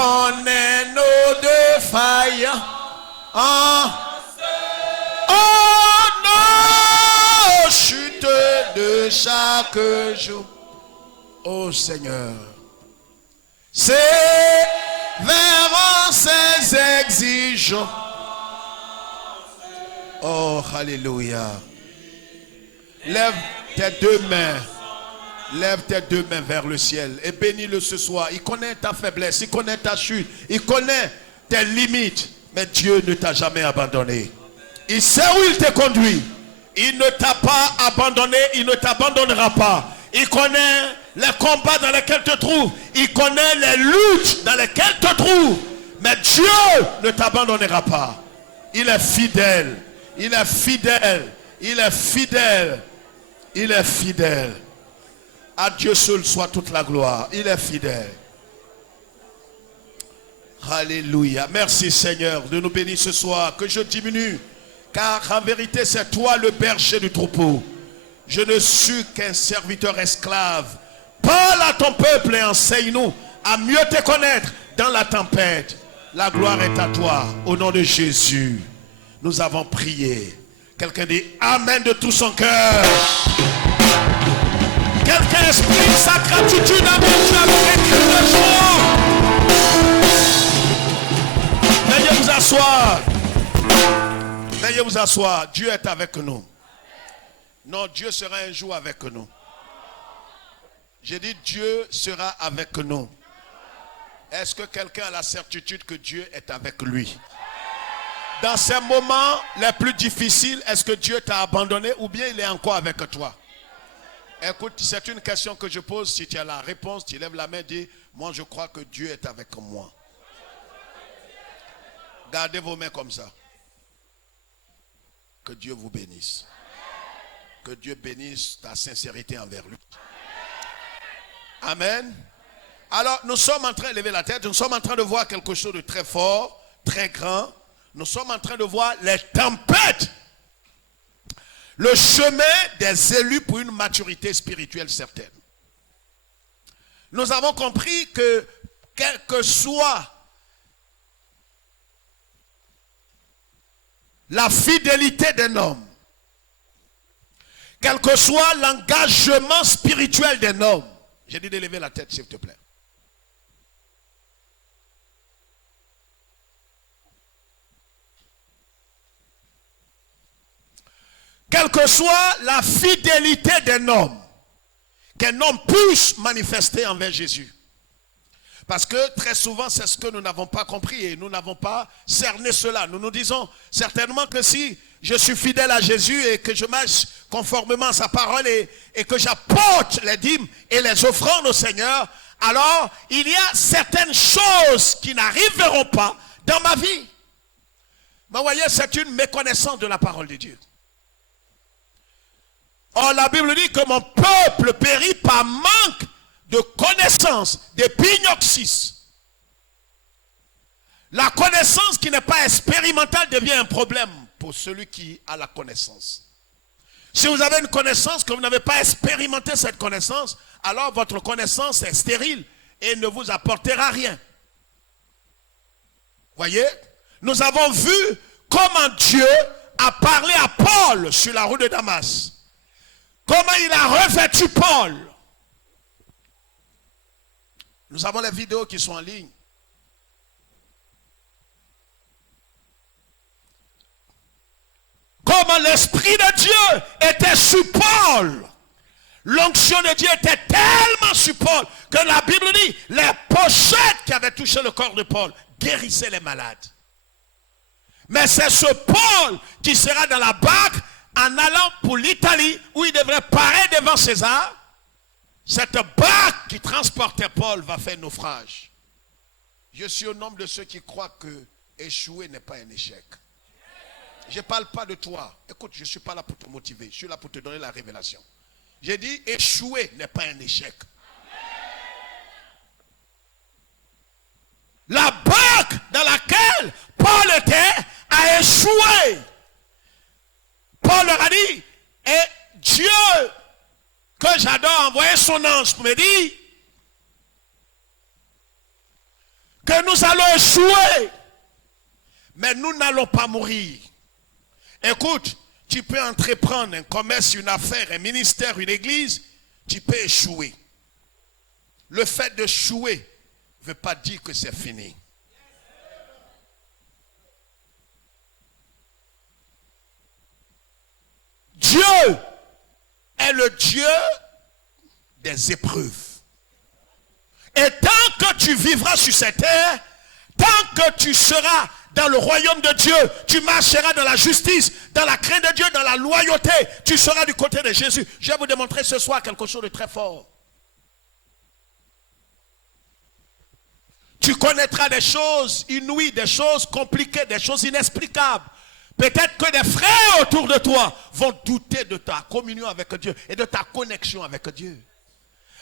connaît nos défaillances. Oh non, chute de chaque jour. Oh Seigneur, c'est vers ses exigences. Oh, alléluia. Lève tes deux mains. Lève tes deux mains vers le ciel et bénis-le ce soir. Il connaît ta faiblesse, il connaît ta chute, il connaît tes limites. Mais Dieu ne t'a jamais abandonné. Il sait où il te conduit. Il ne t'a pas abandonné, il ne t'abandonnera pas. Il connaît les combats dans lesquels tu te trouves. Il connaît les luttes dans lesquelles tu te trouves. Mais Dieu ne t'abandonnera pas. Il est fidèle. Il est fidèle. Il est fidèle. Il est fidèle. À Dieu seul soit toute la gloire. Il est fidèle. Alléluia. Merci Seigneur de nous bénir ce soir. Que je diminue. Car en vérité c'est toi le berger du troupeau. Je ne suis qu'un serviteur esclave. Parle à ton peuple et enseigne-nous à mieux te connaître dans la tempête. La gloire est à toi. Au nom de Jésus, nous avons prié. Quelqu'un dit Amen de tout son cœur. Quelqu'un exprime sa gratitude à Dieu avec un cri de joie. Veuillez vous asseoir. Veuillez vous asseoir. Dieu est avec nous. Non, Dieu sera un jour avec nous. J'ai dit Dieu sera avec nous. Est-ce que quelqu'un a la certitude que Dieu est avec lui? Dans ces moments les plus difficiles, est-ce que Dieu t'a abandonné ou bien il est encore avec toi? Écoute, c'est une question que je pose. Si tu as la réponse, tu lèves la main et dis, moi je crois que Dieu est avec moi. Gardez vos mains comme ça. Que Dieu vous bénisse. Que Dieu bénisse ta sincérité envers lui. Amen. Alors, nous sommes en train de lever la tête. Nous sommes en train de voir quelque chose de très fort, très grand. Nous sommes en train de voir les tempêtes. Le chemin des élus pour une maturité spirituelle certaine. Nous avons compris que, quel que soit la fidélité d'un homme, quel que soit l'engagement spirituel d'un homme, j'ai dit de lever la tête s'il te plaît. Quelle que soit la fidélité d'un homme, qu'un homme puisse manifester envers Jésus. Parce que très souvent, c'est ce que nous n'avons pas compris et nous n'avons pas cerné cela. Nous nous disons certainement que si je suis fidèle à Jésus et que je marche conformément à sa parole et que j'apporte les dîmes et les offrandes au Seigneur, alors il y a certaines choses qui n'arriveront pas dans ma vie. Mais vous voyez, c'est une méconnaissance de la parole de Dieu. Or, la Bible dit que mon peuple périt par manque de connaissance, d'épignoxis. La connaissance qui n'est pas expérimentale devient un problème pour celui qui a la connaissance. Si vous avez une connaissance que vous n'avez pas expérimenté cette connaissance, alors votre connaissance est stérile et ne vous apportera rien. Voyez, nous avons vu comment Dieu a parlé à Paul sur la route de Damas. Comment il a revêtu Paul. Nous avons les vidéos qui sont en ligne. Comment l'Esprit de Dieu était sur Paul. L'onction de Dieu était tellement sur Paul que la Bible dit les pochettes qui avaient touché le corps de Paul guérissaient les malades. Mais c'est ce Paul qui sera dans la barque en allant pour l'Italie où il devrait paraître devant César. Cette barque qui transportait Paul va faire naufrage. Je suis au nombre de ceux qui croient que échouer n'est pas un échec. Je ne parle pas de toi. Écoute, je ne suis pas là pour te motiver. Je suis là pour te donner la révélation. J'ai dit échouer n'est pas un échec. La barque dans laquelle Paul était a échoué. Paul leur a dit, et Dieu, que j'adore, envoyer son ange pour me dire que nous allons échouer. Mais nous n'allons pas mourir. Écoute, tu peux entreprendre un commerce, une affaire, un ministère, une église, tu peux échouer. Le fait d'échouer ne veut pas dire que c'est fini. Dieu est le Dieu des épreuves. Et tant que tu vivras sur cette terre, tant que tu seras dans le royaume de Dieu, tu marcheras dans la justice, dans la crainte de Dieu, dans la loyauté, tu seras du côté de Jésus. Je vais vous démontrer ce soir quelque chose de très fort. Tu connaîtras des choses inouïes, des choses compliquées, des choses inexplicables. Peut-être que des frères autour de toi vont douter de ta communion avec Dieu et de ta connexion avec Dieu.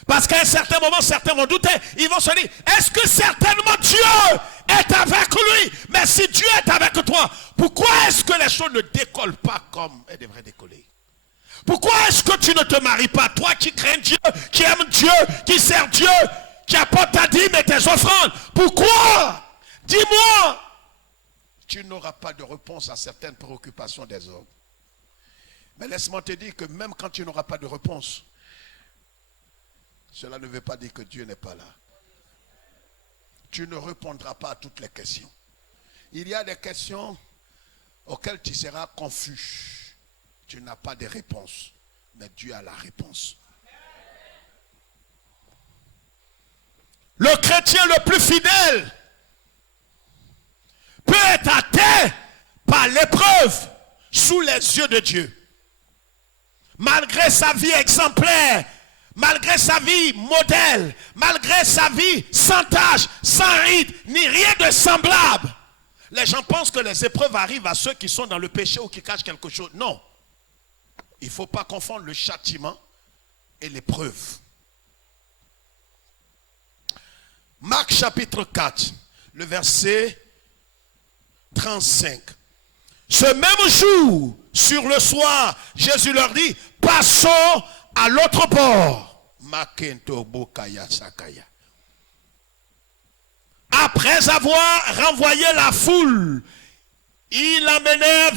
Parce qu'à un certain moment, certains vont douter. Ils vont se dire, est-ce que certainement Dieu est avec lui? Mais si Dieu est avec toi, pourquoi est-ce que les choses ne décollent pas comme elles devraient décoller? Pourquoi est-ce que tu ne te maries pas? Toi qui crains Dieu, qui aimes Dieu, qui sert Dieu, qui apporte ta dîme et tes offrandes. Pourquoi? Dis-moi. Tu n'auras pas de réponse à certaines préoccupations des hommes. Mais laisse-moi te dire que même quand tu n'auras pas de réponse, cela ne veut pas dire que Dieu n'est pas là. Tu ne répondras pas à toutes les questions. Il y a des questions auxquelles tu seras confus. Tu n'as pas de réponse. Mais Dieu a la réponse. Le chrétien le plus fidèle peut être atteint par l'épreuve sous les yeux de Dieu. Malgré sa vie exemplaire, malgré sa vie modèle, malgré sa vie sans tâche, sans ride, ni rien de semblable. Les gens pensent que les épreuves arrivent à ceux qui sont dans le péché ou qui cachent quelque chose. Non. Il ne faut pas confondre le châtiment et l'épreuve. Marc chapitre 4, le verset 35. Ce même jour, sur le soir, Jésus leur dit, passons à l'autre bord. Après avoir renvoyé la foule, il l'emmenait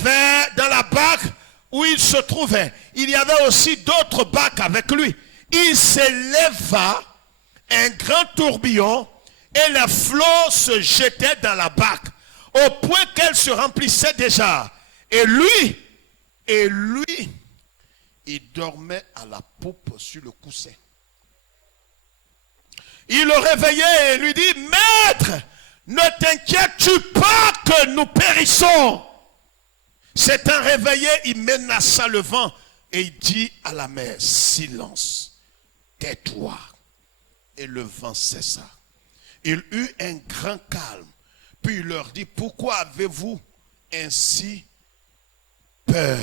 dans la barque où il se trouvait. Il y avait aussi d'autres barques avec lui. Il s'éleva un grand tourbillon et les flots se jetaient dans la barque au point qu'elle se remplissait déjà. Et lui, il dormait à la poupe sur le coussin. Il le réveillait et lui dit, Maître, ne t'inquiètes-tu pas que nous périssons? S'étant réveillé, il menaça le vent et il dit à la mer, silence, tais-toi. Et le vent cessa. Il eut un grand calme. Puis il leur dit, pourquoi avez-vous ainsi peur?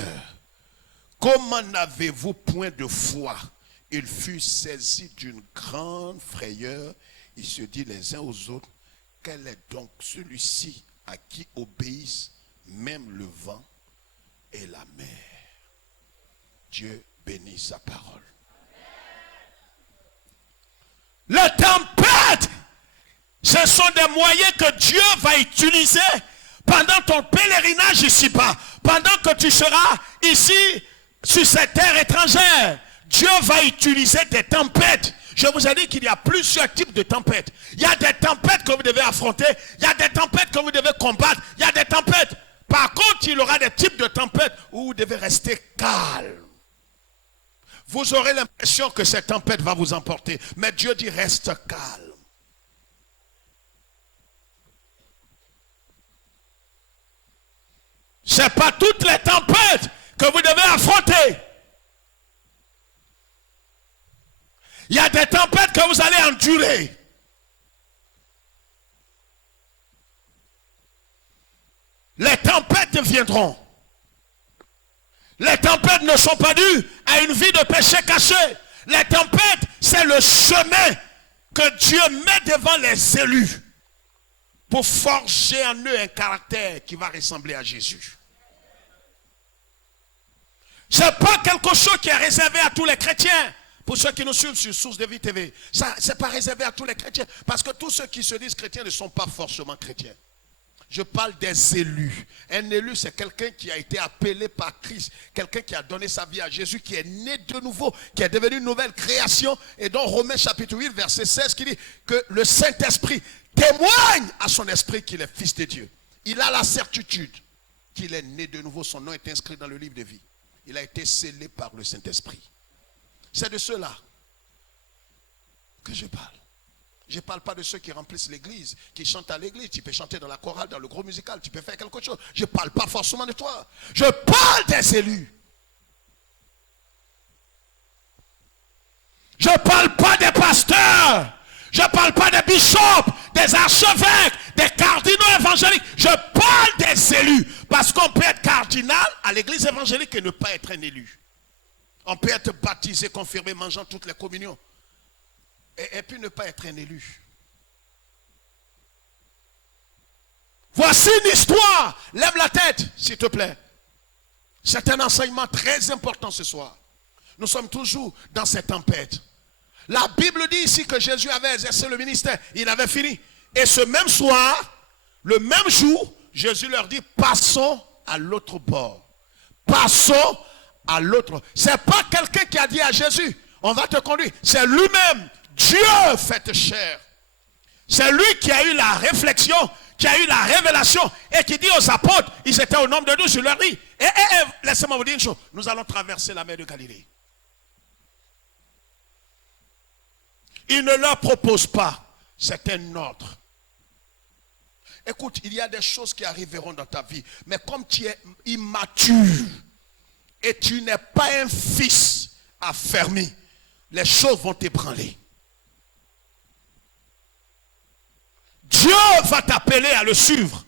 Comment n'avez-vous point de foi? Il fut saisi d'une grande frayeur. Il se dit les uns aux autres, quel est donc celui-ci à qui obéissent même le vent et la mer? Dieu bénit sa parole. La tempête, ce sont des moyens que Dieu va utiliser pendant ton pèlerinage ici-bas. Pendant que tu seras ici, sur cette terre étrangère, Dieu va utiliser des tempêtes. Je vous ai dit qu'il y a plusieurs types de tempêtes. Il y a des tempêtes que vous devez affronter. Il y a des tempêtes que vous devez combattre. Il y a des tempêtes. Par contre, il y aura des types de tempêtes où vous devez rester calme. Vous aurez l'impression que cette tempête va vous emporter. Mais Dieu dit reste calme. Ce n'est pas toutes les tempêtes que vous devez affronter. Il y a des tempêtes que vous allez endurer. Les tempêtes viendront. Les tempêtes ne sont pas dues à une vie de péché caché. Les tempêtes, c'est le chemin que Dieu met devant les élus pour forger en eux un caractère qui va ressembler à Jésus. Ce n'est pas quelque chose qui est réservé à tous les chrétiens. Pour ceux qui nous suivent sur Source de Vie TV, ça, c'est pas réservé à tous les chrétiens. Parce que tous ceux qui se disent chrétiens ne sont pas forcément chrétiens. Je parle des élus. Un élu, c'est quelqu'un qui a été appelé par Christ. Quelqu'un qui a donné sa vie à Jésus, qui est né de nouveau, qui est devenu une nouvelle création. Et dans Romains chapitre 8, verset 16, qui dit que le Saint-Esprit témoigne à son esprit qu'il est fils de Dieu. Il a la certitude qu'il est né de nouveau. Son nom est inscrit dans le livre de vie. Il a été scellé par le Saint-Esprit. C'est de ceux-là que je parle. Je ne parle pas de ceux qui remplissent l'église, qui chantent à l'église. Tu peux chanter dans la chorale, dans le gros musical, tu peux faire quelque chose. Je ne parle pas forcément de toi. Je parle des élus. Je ne parle pas des pasteurs. Je ne parle pas des bishops, des archevêques, des cardinaux évangéliques. Je parle des élus. Parce qu'on peut être cardinal à l'église évangélique et ne pas être un élu. On peut être baptisé, confirmé, mangeant toutes les communions. Et puis ne pas être un élu. Voici une histoire. Lève la tête, s'il te plaît. C'est un enseignement très important ce soir. Nous sommes toujours dans cette tempête. La Bible dit ici que Jésus avait exercé le ministère. Il avait fini. Et ce même soir, le même jour, Jésus leur dit, passons à l'autre bord. Passons à l'autre. Ce n'est pas quelqu'un qui a dit à Jésus, on va te conduire. C'est lui-même. Dieu fait chair. C'est lui qui a eu la réflexion, qui a eu la révélation et qui dit aux apôtres, ils étaient au nombre de 12, je leur dis, laissez-moi vous dire une chose, nous allons traverser la mer de Galilée. Il ne leur propose pas, c'est un ordre. Écoute, il y a des choses qui arriveront dans ta vie, mais comme tu es immature et tu n'es pas un fils affermi, les choses vont t'ébranler. Dieu va t'appeler à le suivre.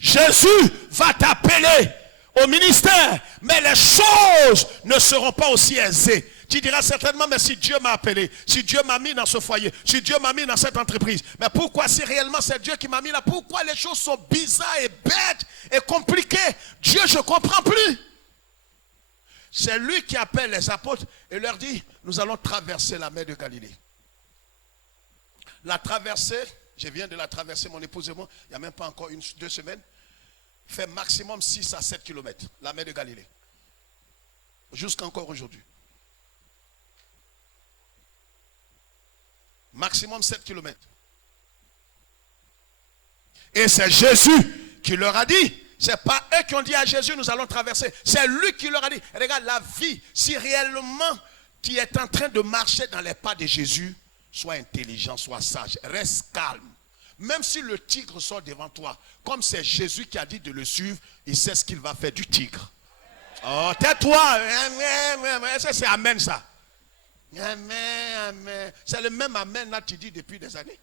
Jésus va t'appeler au ministère. Mais les choses ne seront pas aussi aisées. Tu diras certainement, mais si Dieu m'a appelé, si Dieu m'a mis dans ce foyer, si Dieu m'a mis dans cette entreprise, mais pourquoi si réellement c'est Dieu qui m'a mis là, pourquoi les choses sont bizarres et bêtes et compliquées? Dieu, je ne comprends plus. C'est lui qui appelle les apôtres et leur dit, nous allons traverser la mer de Galilée. La traversée, je viens de la traverser, mon épouse et moi, il n'y a même pas encore 2 semaines, fait maximum 6 à 7 kilomètres, la mer de Galilée. Jusqu'encore aujourd'hui. Maximum 7 kilomètres. Et c'est Jésus qui leur a dit, ce n'est pas eux qui ont dit à Jésus, nous allons traverser. C'est lui qui leur a dit, regarde la vie, si réellement tu es en train de marcher dans les pas de Jésus, sois intelligent, sois sage, reste calme. Même si le tigre sort devant toi, comme c'est Jésus qui a dit de le suivre, il sait ce qu'il va faire du tigre. Oh, tais-toi. C'est amen ça. Amen, amen. C'est le même amen là tu dis depuis des années.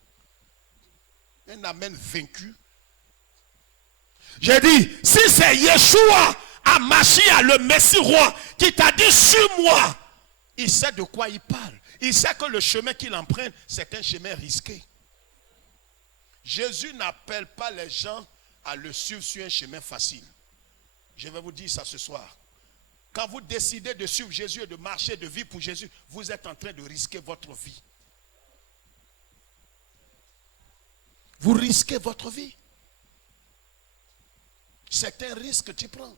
Un amen vaincu. J'ai dit, si c'est Yeshua, Amashia, le Messie roi, qui t'a dit suis-moi, il sait de quoi il parle. Il sait que le chemin qu'il emprunte, c'est un chemin risqué. Jésus n'appelle pas les gens à le suivre sur un chemin facile. Je vais vous dire ça ce soir. Quand vous décidez de suivre Jésus et de marcher, de vivre pour Jésus, vous êtes en train de risquer votre vie. Vous risquez votre vie. C'est un risque que tu prends.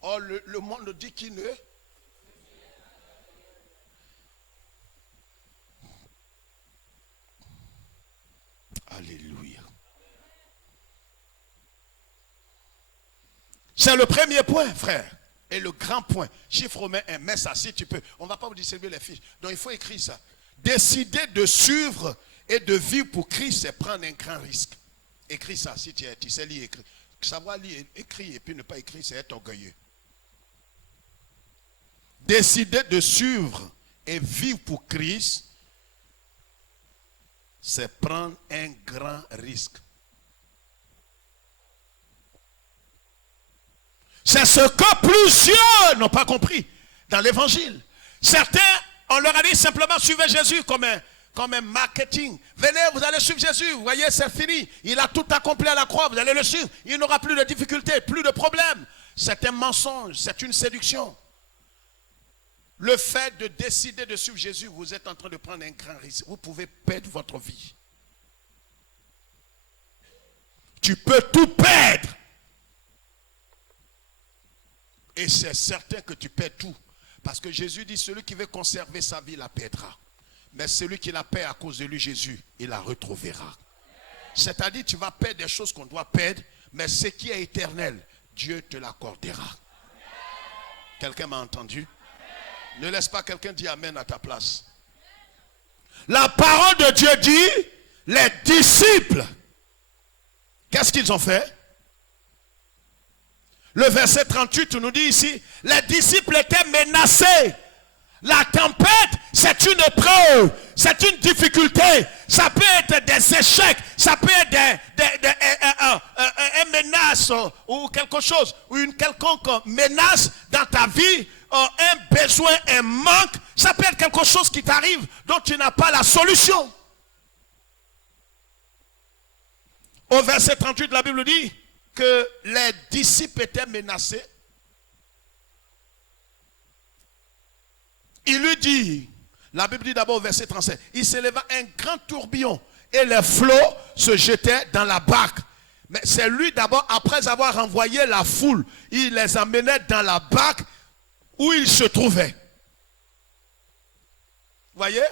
Or, le monde dit qu'il ne... Alléluia. C'est le premier point, frère. Et le grand point. Chiffre romain 1. Mets ça si tu peux. On ne va pas vous distribuer les fiches. Donc il faut écrire ça. Décider de suivre et de vivre pour Christ, c'est prendre un grand risque. Écris ça si tu sais lire et écrire. Savoir lire, écrire et puis ne pas écrire, c'est être orgueilleux. Décider de suivre et vivre pour Christ, c'est prendre un grand risque. C'est ce que plusieurs n'ont pas compris dans l'évangile. Certains, on leur a dit simplement suivez Jésus comme un marketing. Venez, vous allez suivre Jésus. Vous voyez, c'est fini. Il a tout accompli à la croix. Vous allez le suivre. Il n'aura plus de difficultés, plus de problèmes. C'est un mensonge. C'est une séduction. le fait de décider de suivre Jésus, vous êtes en train de prendre un grand risque. Vous pouvez perdre votre vie. Tu peux tout perdre. Et c'est certain que tu perds tout. Parce que Jésus dit, celui qui veut conserver sa vie la perdra. Mais celui qui la perd à cause de lui, Jésus, il la retrouvera. C'est-à-dire, tu vas perdre des choses qu'on doit perdre, mais ce qui est éternel, Dieu te l'accordera. Quelqu'un m'a entendu? Ne laisse pas quelqu'un dire amen à ta place. La parole de Dieu dit, les disciples, qu'est-ce qu'ils ont fait? Le verset 38 nous dit ici, les disciples étaient menacés. La tempête, c'est une épreuve, c'est une difficulté. Ça peut être des échecs, ça peut être une menace ou quelque chose, ou une quelconque menace dans ta vie, un besoin, un manque. Ça peut être quelque chose qui t'arrive dont tu n'as pas la solution. Au verset 38, la Bible dit que les disciples étaient menacés. Il lui dit, la Bible dit d'abord au verset 37, il s'éleva un grand tourbillon et les flots se jetaient dans la barque. Mais c'est lui d'abord, après avoir envoyé la foule, il les emmenait dans la barque où ils se trouvaient. Vous voyez?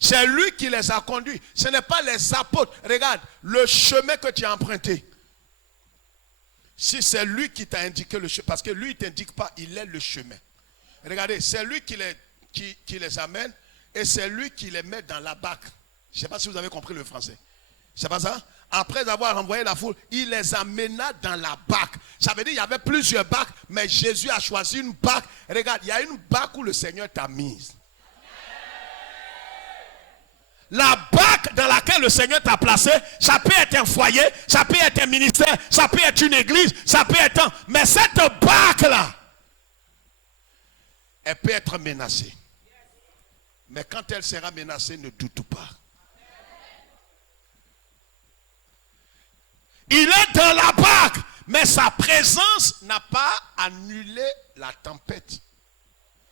C'est lui qui les a conduits. Ce n'est pas les apôtres. Regarde, le chemin que tu as emprunté. Si c'est lui qui t'a indiqué le chemin, parce que lui, il ne t'indique pas, il est le chemin. Regardez, c'est lui qui les amène et c'est lui qui les met dans la barque. Je ne sais pas si vous avez compris le français. C'est pas ça? Après avoir envoyé la foule, il les amena dans la barque. Ça veut dire qu'il y avait plusieurs barques, mais Jésus a choisi une barque. Regarde, il y a une barque où le Seigneur t'a mise. La barque dans laquelle le Seigneur t'a placé, ça peut être un foyer, ça peut être un ministère, ça peut être une église, ça peut être un... Mais cette barque-là, elle peut être menacée. Mais quand elle sera menacée, ne doute pas. Il est dans la barque, mais sa présence n'a pas annulé la tempête.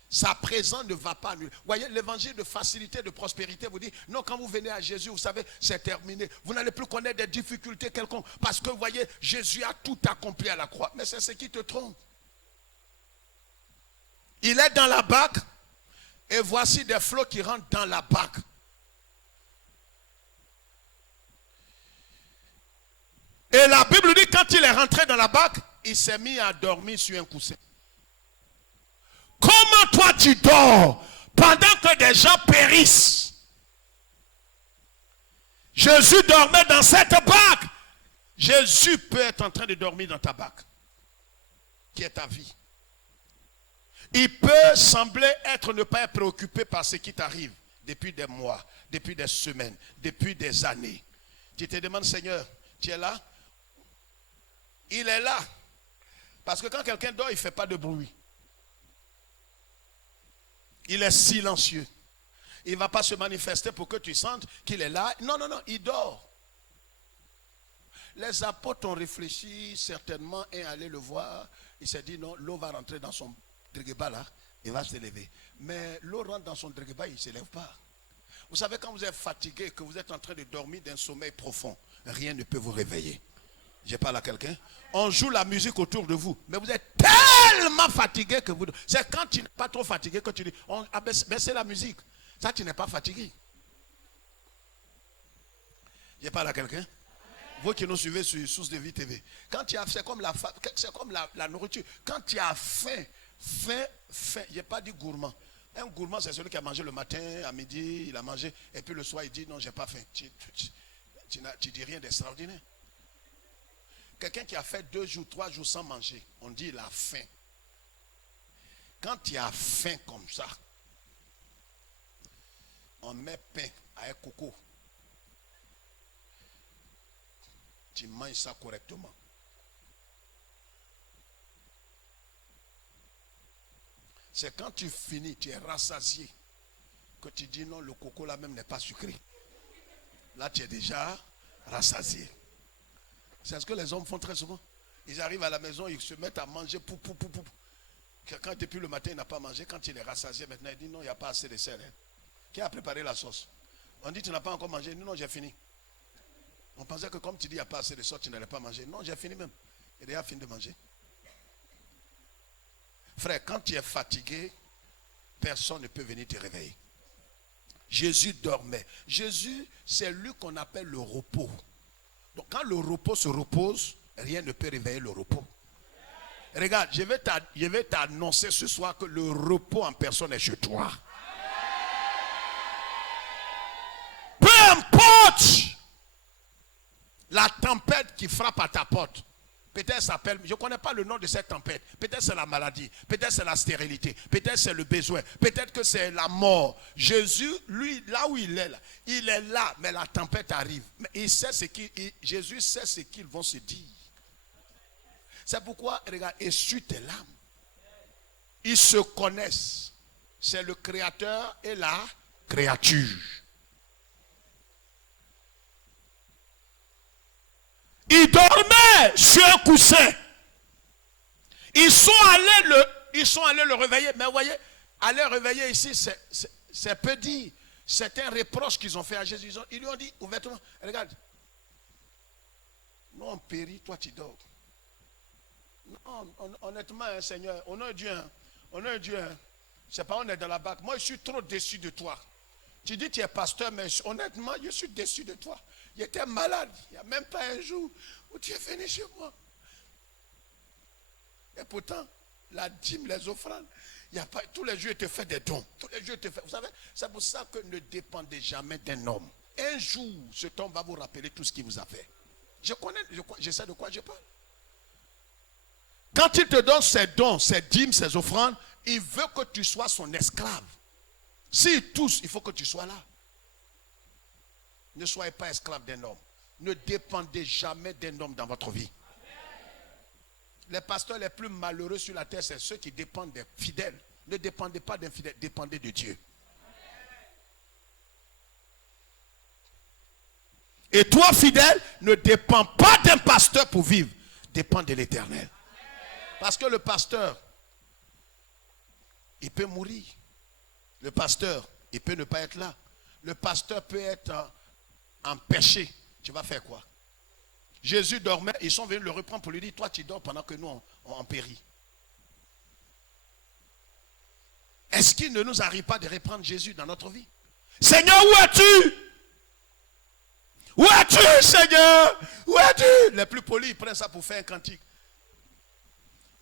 Sa présence ne va pas annuler. Vous voyez, l'évangile de facilité, de prospérité vous dit, non, quand vous venez à Jésus, vous savez, c'est terminé. Vous n'allez plus connaître des difficultés quelconques. Parce que, vous voyez, Jésus a tout accompli à la croix. Mais c'est ce qui te trompe. Il est dans la barque, et voici des flots qui rentrent dans la barque. Et la Bible dit, quand il est rentré dans la barque, il s'est mis à dormir sur un coussin. Comment toi tu dors pendant que des gens périssent? Jésus dormait dans cette barque. Jésus peut être en train de dormir dans ta barque, qui est ta vie. Il peut sembler ne pas être préoccupé par ce qui t'arrive depuis des mois, depuis des semaines, depuis des années. Tu te demandes, Seigneur, tu es là? Il est là. Parce que quand quelqu'un dort, il ne fait pas de bruit. Il est silencieux. Il ne va pas se manifester pour que tu sentes qu'il est là. Non, non, non, il dort. Les apôtres ont réfléchi certainement et allaient le voir. Il s'est dit non, l'eau va rentrer dans son drégeba là, il va se lever. Mais l'eau rentre dans son drégeba, il ne se lève pas. Vous savez, quand vous êtes fatigué, que vous êtes en train de dormir d'un sommeil profond, rien ne peut vous réveiller. Je parle à quelqu'un. On joue la musique autour de vous, mais vous êtes tellement fatigué que vous... C'est quand tu n'es pas trop fatigué que tu dis, baissez la musique. Ça, tu n'es pas fatigué. Je parle à quelqu'un. Vous qui nous suivez sur Source de Vie TV. Quand tu as, c'est comme la nourriture. Quand tu as faim, je n'ai pas dit gourmand. Un gourmand, c'est celui qui a mangé le matin, à midi, il a mangé, et puis le soir, il dit, non, j'ai pas faim. Tu dis rien d'extraordinaire. Quelqu'un qui a fait 2 jours, 3 jours sans manger, on dit il a faim. Quand tu as faim comme ça, on met pain avec coco. Tu manges ça correctement. C'est quand tu finis, tu es rassasié, que tu dis non, le coco là même n'est pas sucré. Là, tu es déjà rassasié. C'est ce que les hommes font très souvent. Ils arrivent à la maison, ils se mettent à manger. Quand depuis le matin il n'a pas mangé, quand il est rassasié, maintenant il dit non, il n'y a pas assez de sel. Hein. Qui a préparé la sauce? On dit tu n'as pas encore mangé. Non, j'ai fini. On pensait que comme tu dis il n'y a pas assez de sauce, tu n'allais pas manger. Non, j'ai fini même. Il a déjà fini de manger. Frère, quand tu es fatigué, personne ne peut venir te réveiller. Jésus dormait. Jésus, c'est lui qu'on appelle le repos. Donc quand le repos se repose, rien ne peut réveiller le repos. Regarde, je vais t'annoncer ce soir que le repos en personne est chez toi. Peu importe la tempête qui frappe à ta porte. Peut-être ça s'appelle, je ne connais pas le nom de cette tempête. Peut-être c'est la maladie, peut-être c'est la stérilité, peut-être c'est le besoin, peut-être que c'est la mort. Jésus, lui, là où il est là, mais la tempête arrive. Mais Jésus sait ce qu'ils vont se dire. C'est pourquoi, regarde, essuie tes larmes. Ils se connaissent. C'est le créateur et la créature. Ils dormaient sur un coussin. Ils sont allés le réveiller. Mais vous voyez, aller réveiller ici, c'est peu dit. C'est un reproche qu'ils ont fait à Jésus. Ils lui ont dit ouvertement, regarde, nous on périt, toi tu dors. Non, honnêtement, hein, Seigneur, on a Dieu. Hein, on a Dieu. Hein. C'est pas on est dans la barque. Moi, je suis trop déçu de toi. Tu dis tu es pasteur, mais honnêtement, je suis déçu de toi. J'étais malade. Il n'y a même pas un jour où tu es venu chez moi. Et pourtant, la dîme, les offrandes, il y a pas, tous les jours, il te fait des dons. Tous les jours, il te fait. Vous savez, c'est pour ça que ne dépendez jamais d'un homme. Un jour, cet homme va vous rappeler tout ce qu'il vous a fait. Je sais de quoi je parle. Quand il te donne ses dons, ses dîmes, ses offrandes, il veut que tu sois son esclave. S'il tousse, il faut que tu sois là. Ne soyez pas esclave d'un homme. Ne dépendez jamais d'un homme dans votre vie. Les pasteurs les plus malheureux sur la terre, c'est ceux qui dépendent des fidèles. Ne dépendez pas d'un fidèle, dépendez de Dieu. Et toi, fidèle, ne dépends pas d'un pasteur pour vivre. Dépends de l'Éternel. Parce que le pasteur, il peut mourir. Le pasteur, il peut ne pas être là. Le pasteur peut être en péché. Tu vas faire quoi? Jésus dormait, ils sont venus le reprendre pour lui dire, toi tu dors pendant que nous on périt. Est-ce qu'il ne nous arrive pas de reprendre Jésus dans notre vie? Seigneur, où es-tu? Où es-tu, Seigneur? Où es-tu? Les plus polis, ils prennent ça pour faire un cantique.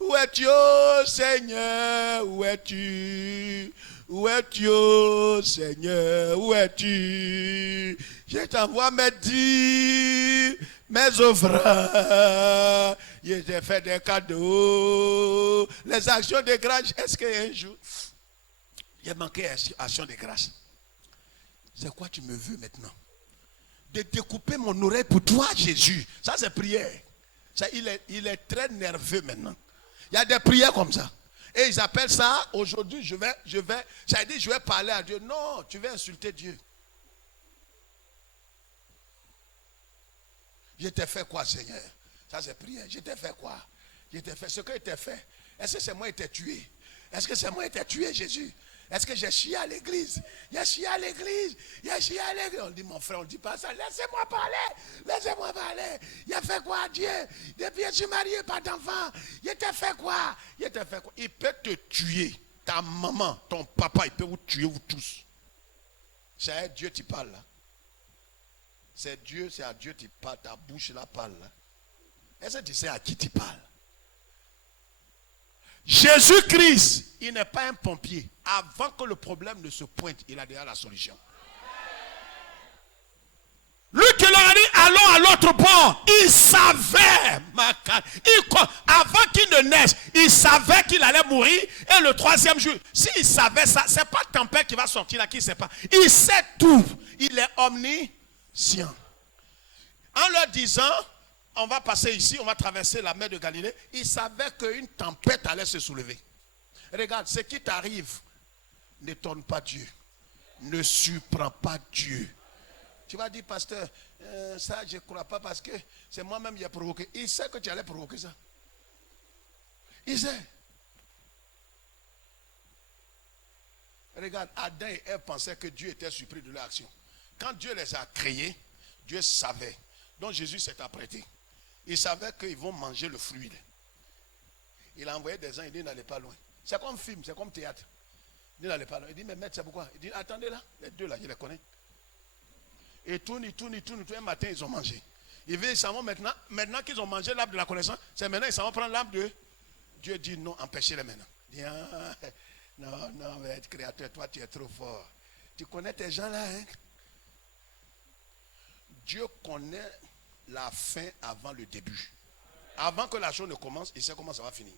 Où es-tu, oh Seigneur? Où es-tu? Où es-tu, oh Seigneur? Où es-tu? Je t'envoie mes dîmes, mes offrandes. Je t'ai fait des cadeaux. Les actions de grâce. Est-ce qu'un jour, j'ai manqué action de grâce? C'est quoi tu me veux maintenant? De découper mon oreille pour toi, Jésus. Ça, c'est prière. Ça, il est très nerveux maintenant. Il y a des prières comme ça. Et ils appellent ça, aujourd'hui, ça dit, je vais parler à Dieu. Non, tu veux insulter Dieu. Je t'ai fait quoi, Seigneur? Ça, c'est prière. Je t'ai fait quoi? Je t'ai fait ce que je t'ai fait. Est-ce que c'est moi qui t'ai tué? Est-ce que c'est moi qui t'ai tué, Jésus? Est-ce que j'ai chié à l'église? J'ai chié à l'église. J'ai chié à l'église. On dit, mon frère, on ne dit pas ça. Laissez-moi parler. Laissez-moi parler. Il a fait quoi à Dieu? Depuis que je suis marié, pas d'enfant. Il t'a fait quoi? Il t'a fait quoi? Il peut te tuer. Ta maman, ton papa, il peut vous tuer, vous tous. C'est à Dieu qui parle là. C'est à Dieu qui parle. Ta bouche là parle là. Est-ce que tu sais à qui tu parles? Jésus-Christ, il n'est pas un pompier. Avant que le problème ne se pointe, il a déjà la solution. Lui qui leur a dit, allons à l'autre bord, il savait, avant qu'il ne naisse, il savait qu'il allait mourir. Et le troisième jour, s'il savait ça, ce n'est pas ton père qui va sortir là, qui ne sait pas. Il sait tout. Il est omniscient. En leur disant, on va passer ici, on va traverser la mer de Galilée. Il savait qu'une tempête allait se soulever. Regarde, ce qui t'arrive, n'étonne pas Dieu. Ne surprend pas Dieu. Tu vas dire, pasteur, ça je ne crois pas parce que c'est moi-même qui ai provoqué. Il sait que tu allais provoquer ça. Il sait. Regarde, Adam et Ève pensaient que Dieu était surpris de leur action. Quand Dieu les a créés, Dieu savait. Donc Jésus s'est apprêté. Il savait qu'ils vont manger le fruit. Il a envoyé des gens, il dit n'allez pas loin. C'est comme film, c'est comme théâtre. Il dit n'allez pas loin. Il dit mais maître, c'est pourquoi? Il dit attendez là, les deux là, je les connais. Et tourne. Un matin, ils ont mangé. Ils s'en vont maintenant qu'ils ont mangé l'arbre de la connaissance, c'est maintenant ils s'en vont prendre l'arbre de Dieu. Dit non, empêchez-les maintenant. Il dit non, mais créateur, toi tu es trop fort. Tu connais tes gens là, hein? Dieu connaît la fin avant le début. Avant que la chose ne commence, il sait comment ça va finir.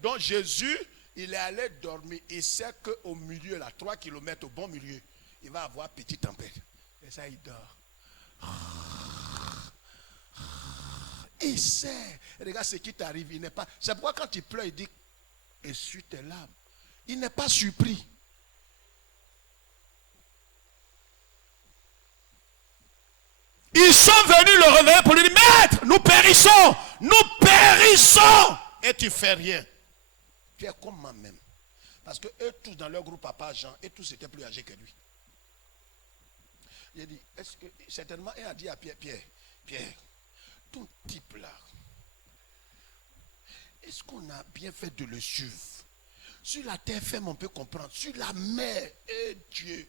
Donc Jésus, il est allé dormir. Il sait qu'au milieu, là, 3 kilomètres au bon milieu, il va avoir petite tempête. Et ça, il dort. Il sait. Regarde ce qui t'arrive. Il n'est pas. C'est pourquoi quand il pleure, il dit essuie tes larmes. Il n'est pas surpris. Ils sont venus le réveiller pour lui dire maître, nous périssons. Et tu fais rien. Tu es comme moi-même. Parce que eux tous dans leur groupe, papa Jean, et tous étaient plus âgés que lui. Il a dit, est-ce que certainement, il a dit à Pierre, ton type là, est-ce qu'on a bien fait de le suivre? Sur la terre ferme, on peut comprendre. Sur la mer, Dieu.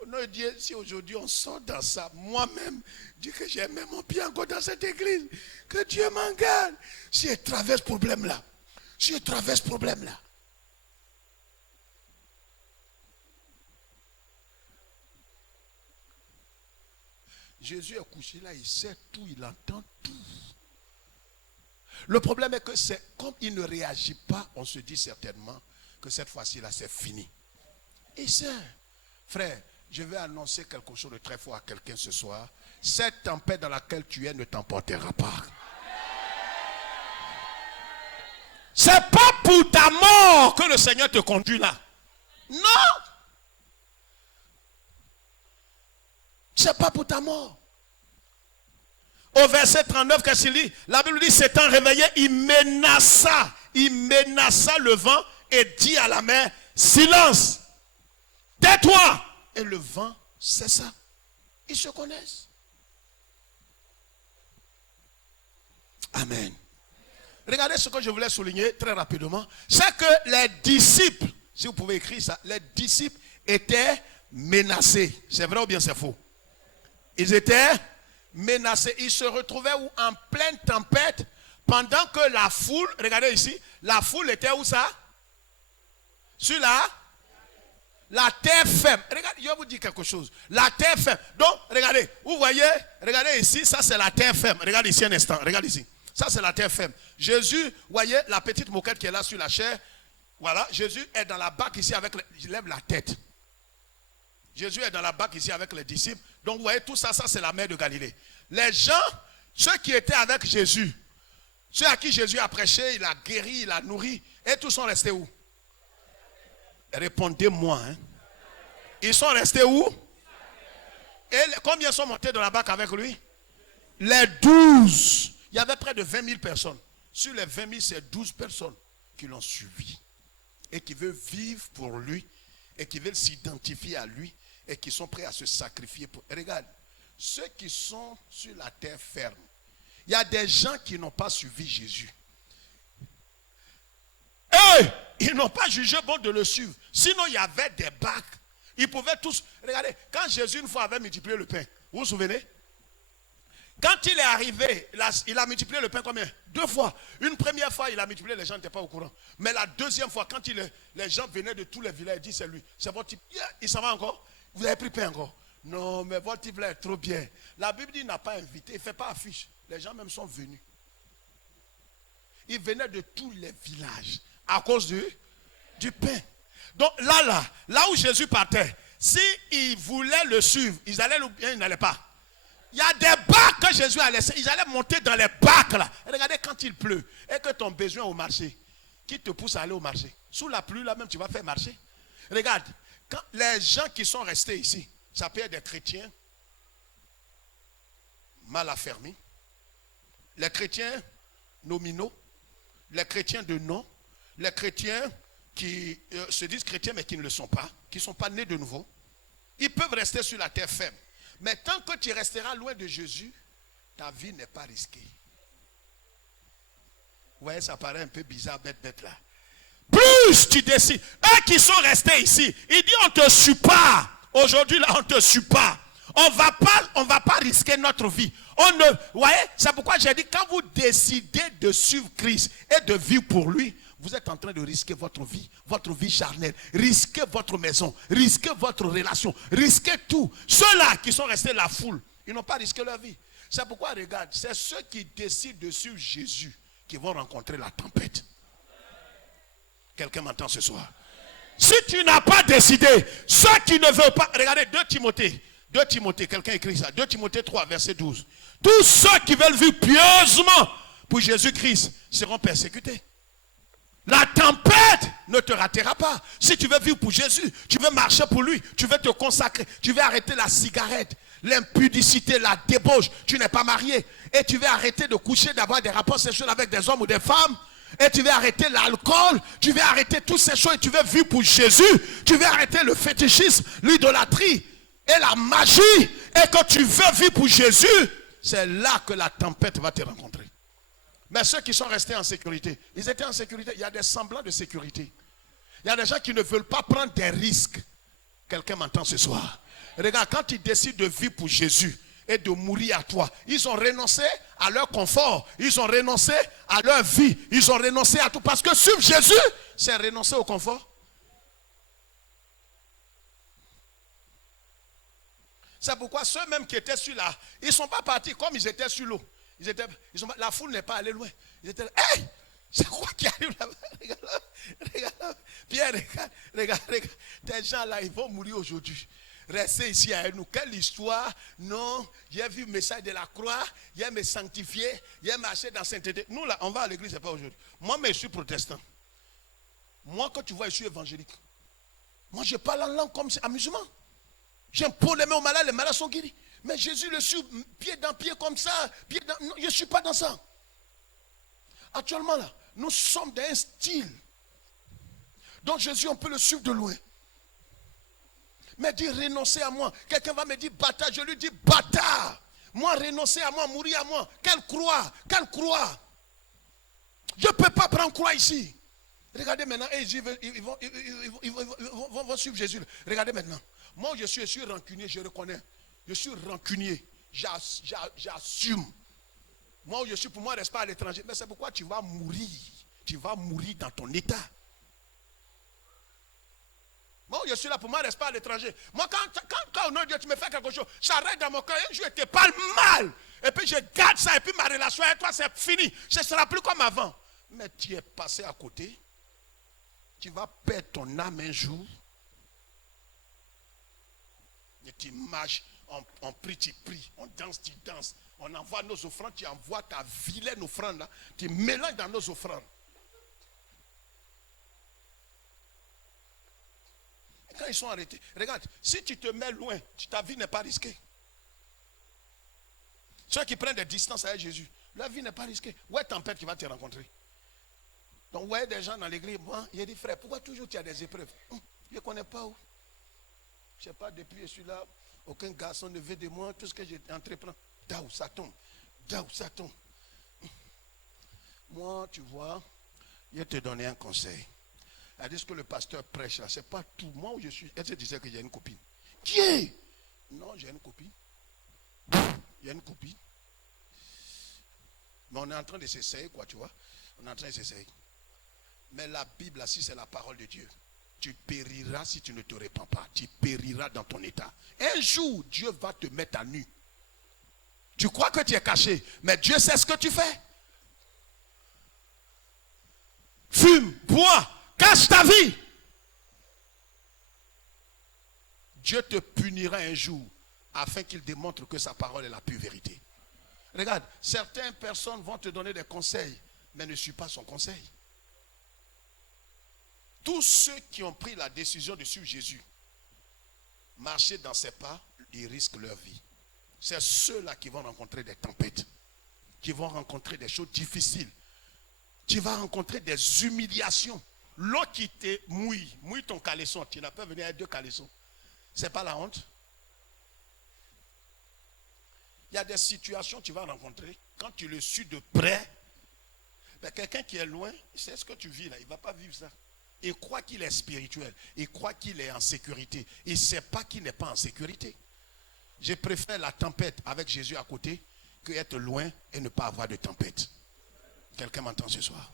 Au nom de Dieu, si aujourd'hui on sort dans ça, moi-même, Dieu que j'ai même mon pied encore dans cette église, que Dieu m'en garde. Si je traverse ce problème-là, Jésus est couché là, il sait tout, il entend tout. Le problème est que c'est comme il ne réagit pas, on se dit certainement que cette fois-ci là c'est fini. Il sait, frère, je vais annoncer quelque chose de très fort à quelqu'un ce soir. Cette tempête dans laquelle tu es ne t'emportera pas. C'est pas pour ta mort que le Seigneur te conduit là. Non. C'est pas pour ta mort. Au verset 39, qu'est-ce qu'il dit? La Bible dit, s'étant réveillé, il menaça le vent et dit à la mer, silence, tais-toi. Et le vent cessa. Ils se connaissent. Amen. Regardez ce que je voulais souligner très rapidement. C'est que les disciples, si vous pouvez écrire ça, les disciples étaient menacés. C'est vrai ou bien c'est faux? Ils étaient menacés. Ils se retrouvaient où? En pleine tempête, pendant que la foule, regardez ici, la foule était où ça? Sur la terre ferme. Regardez, je vais vous dire quelque chose. La terre ferme. Donc, regardez, vous voyez, regardez ici, ça c'est la terre ferme. Regardez ici un instant, regardez ici. Ça c'est la terre ferme. Jésus, voyez la petite moquette qui est là sur la chair. Voilà, Jésus est dans la barque ici avec il lève la tête. Jésus est dans la barque ici avec les disciples. Donc vous voyez tout ça, ça c'est la mer de Galilée. Les gens, ceux qui étaient avec Jésus, ceux à qui Jésus a prêché, il a guéri, il a nourri, et tous sont restés où? Répondez-moi. Hein. Ils sont restés où? Et combien sont montés dans la barque avec lui? Les 12. Il y avait près de 20 000 personnes. Sur les 20 000, c'est 12 personnes qui l'ont suivi. Et qui veulent vivre pour lui. Et qui veulent s'identifier à lui. Et qui sont prêts à se sacrifier pour. Regarde, ceux qui sont sur la terre ferme. Il y a des gens qui n'ont pas suivi Jésus. Eux, ils n'ont pas jugé bon de le suivre. Sinon, il y avait des barques. Ils pouvaient tous. Regardez, quand Jésus une fois avait multiplié le pain, vous vous souvenez? Quand il est arrivé, il a multiplié le pain combien? 2 fois. Une première fois, il a multiplié, les gens n'étaient pas au courant. Mais la deuxième fois, quand les gens venaient de tous les villages, il dit c'est lui. C'est votre type. Il s'en va encore? Vous avez pris pain encore? Non, mais votre type là est trop bien. La Bible dit qu'il n'a pas invité, il ne fait pas affiche. Les gens même sont venus. Ils venaient de tous les villages à cause du pain. Donc là où Jésus partait, s'ils voulaient le suivre, ils allaient ou bien ils n'allaient pas. Il y a des barques que Jésus a laissées. Ils allaient monter dans les barques là. Et regardez quand il pleut et que ton besoin au marché, qui te pousse à aller au marché? Sous la pluie là même tu vas faire marcher. Regarde, quand les gens qui sont restés ici, ça peut être des chrétiens mal affermis, les chrétiens nominaux, les chrétiens de nom, les chrétiens qui se disent chrétiens mais qui ne le sont pas, qui ne sont pas nés de nouveau, ils peuvent rester sur la terre ferme. Mais tant que tu resteras loin de Jésus, ta vie n'est pas risquée. Vous voyez, ça paraît un peu bizarre, bête là. Plus tu décides, eux qui sont restés ici, ils disent on ne te suit pas. Aujourd'hui là, on ne te suit pas. On va pas risquer notre vie. Vous voyez, c'est pourquoi j'ai dit, quand vous décidez de suivre Christ et de vivre pour lui, vous êtes en train de risquer votre vie charnelle, risquer votre maison, risquer votre relation, risquer tout. Ceux-là qui sont restés la foule, ils n'ont pas risqué leur vie. C'est pourquoi, regarde, c'est ceux qui décident de suivre Jésus qui vont rencontrer la tempête. Quelqu'un m'entend ce soir? Si tu n'as pas décidé, ceux qui ne veulent pas, regardez 2 Timothée, quelqu'un écrit ça, 2 Timothée 3, verset 12. Tous ceux qui veulent vivre pieusement pour Jésus-Christ seront persécutés. La tempête ne te ratera pas. Si tu veux vivre pour Jésus, tu veux marcher pour lui, tu veux te consacrer, tu veux arrêter la cigarette, l'impudicité, la débauche, tu n'es pas marié, et tu veux arrêter de coucher, d'avoir des rapports sexuels avec des hommes ou des femmes, et tu veux arrêter l'alcool, tu veux arrêter toutes ces choses, et tu veux vivre pour Jésus, tu veux arrêter le fétichisme, l'idolâtrie et la magie, et que tu veux vivre pour Jésus, c'est là que la tempête va te rencontrer. Mais ceux qui sont restés en sécurité, ils étaient en sécurité. Il y a des semblants de sécurité. Il y a des gens qui ne veulent pas prendre des risques. Quelqu'un m'entend ce soir? Regarde, quand ils décident de vivre pour Jésus et de mourir à toi, ils ont renoncé à leur confort. Ils ont renoncé à leur vie. Ils ont renoncé à tout. Parce que suivre Jésus, c'est renoncer au confort. C'est pourquoi ceux-mêmes qui étaient sur là, ils ne sont pas partis comme ils étaient sur l'eau. La foule n'est pas allée loin. Ils étaient là, hey, c'est quoi qui arrive là-bas? Regarde, Pierre, regarde. Des gens là, ils vont mourir aujourd'hui. Restez ici avec nous. Quelle histoire? Non, j'ai vu le message de la croix, il me sanctifié, il marché dans la sainteté. Nous là, on va à l'église, c'est pas aujourd'hui. Moi, mais je suis protestant. Moi, quand tu vois, je suis évangélique. Moi, je parle en langue comme c'est amusement. J'impose les mains aux malades, les malades sont guéris. Mais Jésus le suit pied dans pied comme ça. Non, je ne suis pas dans ça. Actuellement là, nous sommes dans un style. Donc Jésus, on peut le suivre de loin. Mais dire renoncer à moi. Quelqu'un va me dire bâtard. Je lui dis bâtard. Moi, renoncer à moi, mourir à moi. Quelle croix? Quelle croix? Je ne peux pas prendre croix ici. Regardez maintenant, ils vont suivre Jésus. Regardez maintenant. Moi, je suis rancunier, je reconnais. Je suis rancunier. J'assume. Moi, je suis pour moi, reste pas à l'étranger. Mais c'est pourquoi tu vas mourir. Tu vas mourir dans ton état. Moi, je suis là pour moi, reste pas à l'étranger. Moi, quand au nom de Dieu, tu me fais quelque chose, ça reste dans mon cœur. Je te parle mal. Et puis, je garde ça. Et puis, ma relation avec toi, c'est fini. Ce ne sera plus comme avant. Mais tu es passé à côté. Tu vas perdre ton âme un jour. Et tu marches, on prie, tu pries, on danse, tu danses. On envoie nos offrandes, tu envoies ta vilaine offrande là. Tu mélanges dans nos offrandes. Et quand ils sont arrêtés, regarde, si tu te mets loin, ta vie n'est pas risquée. Ceux qui prennent des distances avec Jésus, leur vie n'est pas risquée. Où est tempête qui va te rencontrer? Donc, vous voyez des gens dans l'église, moi, il a dit, frère, pourquoi toujours tu as des épreuves? Je ne connais pas où. Je ne sais pas, depuis je suis là, aucun garçon ne veut de moi, tout ce que j'entreprends, d'où ça tombe. Moi, tu vois, je vais te donner un conseil. C'est ce que le pasteur prêche là, c'est pas tout. Moi où je suis, est-ce que tu sais que j'ai une copine? Qui est? Non, j'ai une copine. Il y a une copine. Mais on est en train de s'essayer, quoi, tu vois. On est en train de s'essayer. Mais la Bible, là, si c'est la parole de Dieu, tu périras si tu ne te répands pas. Tu périras dans ton état. Un jour, Dieu va te mettre à nu. Tu crois que tu es caché, mais Dieu sait ce que tu fais. Fume, bois, cache ta vie. Dieu te punira un jour afin qu'il démontre que sa parole est la pure vérité. Regarde, certaines personnes vont te donner des conseils, mais ne suis pas son conseil. Tous ceux qui ont pris la décision de suivre Jésus, marcher dans ses pas, ils risquent leur vie. C'est ceux-là qui vont rencontrer des tempêtes, qui vont rencontrer des choses difficiles. Tu vas rencontrer des humiliations. L'eau qui te mouille ton caleçon. Tu n'as pas venu avec 2 caleçons. C'est pas la honte. Il y a des situations que tu vas rencontrer. Quand tu le suis de près, ben quelqu'un qui est loin, c'est ce que tu vis là. Il ne va pas vivre ça. Il croit qu'il est spirituel. Il croit qu'il est en sécurité. Il ne sait pas qu'il n'est pas en sécurité. Je préfère la tempête avec Jésus à côté que être loin et ne pas avoir de tempête. Quelqu'un m'entend ce soir?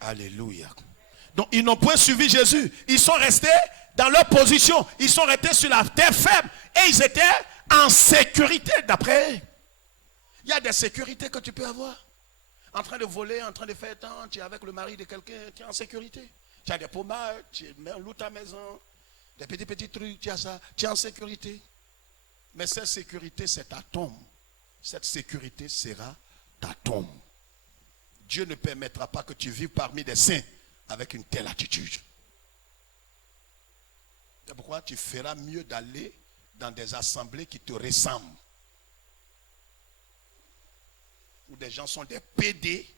Alléluia. Donc ils n'ont point suivi Jésus. Ils sont restés dans leur position. Ils sont restés sur la terre faible. Et ils étaient en sécurité d'après eux. Il y a des sécurités que tu peux avoir. En train de voler, en train de faire tant, tu es avec le mari de quelqu'un, tu es en sécurité. Tu as des pommades, tu loues ta maison, des petits trucs, tu as ça, tu es en sécurité. Mais cette sécurité, c'est ta tombe. Cette sécurité sera ta tombe. Dieu ne permettra pas que tu vives parmi des saints avec une telle attitude. C'est pourquoi tu feras mieux d'aller dans des assemblées qui te ressemblent. Où des gens sont des PD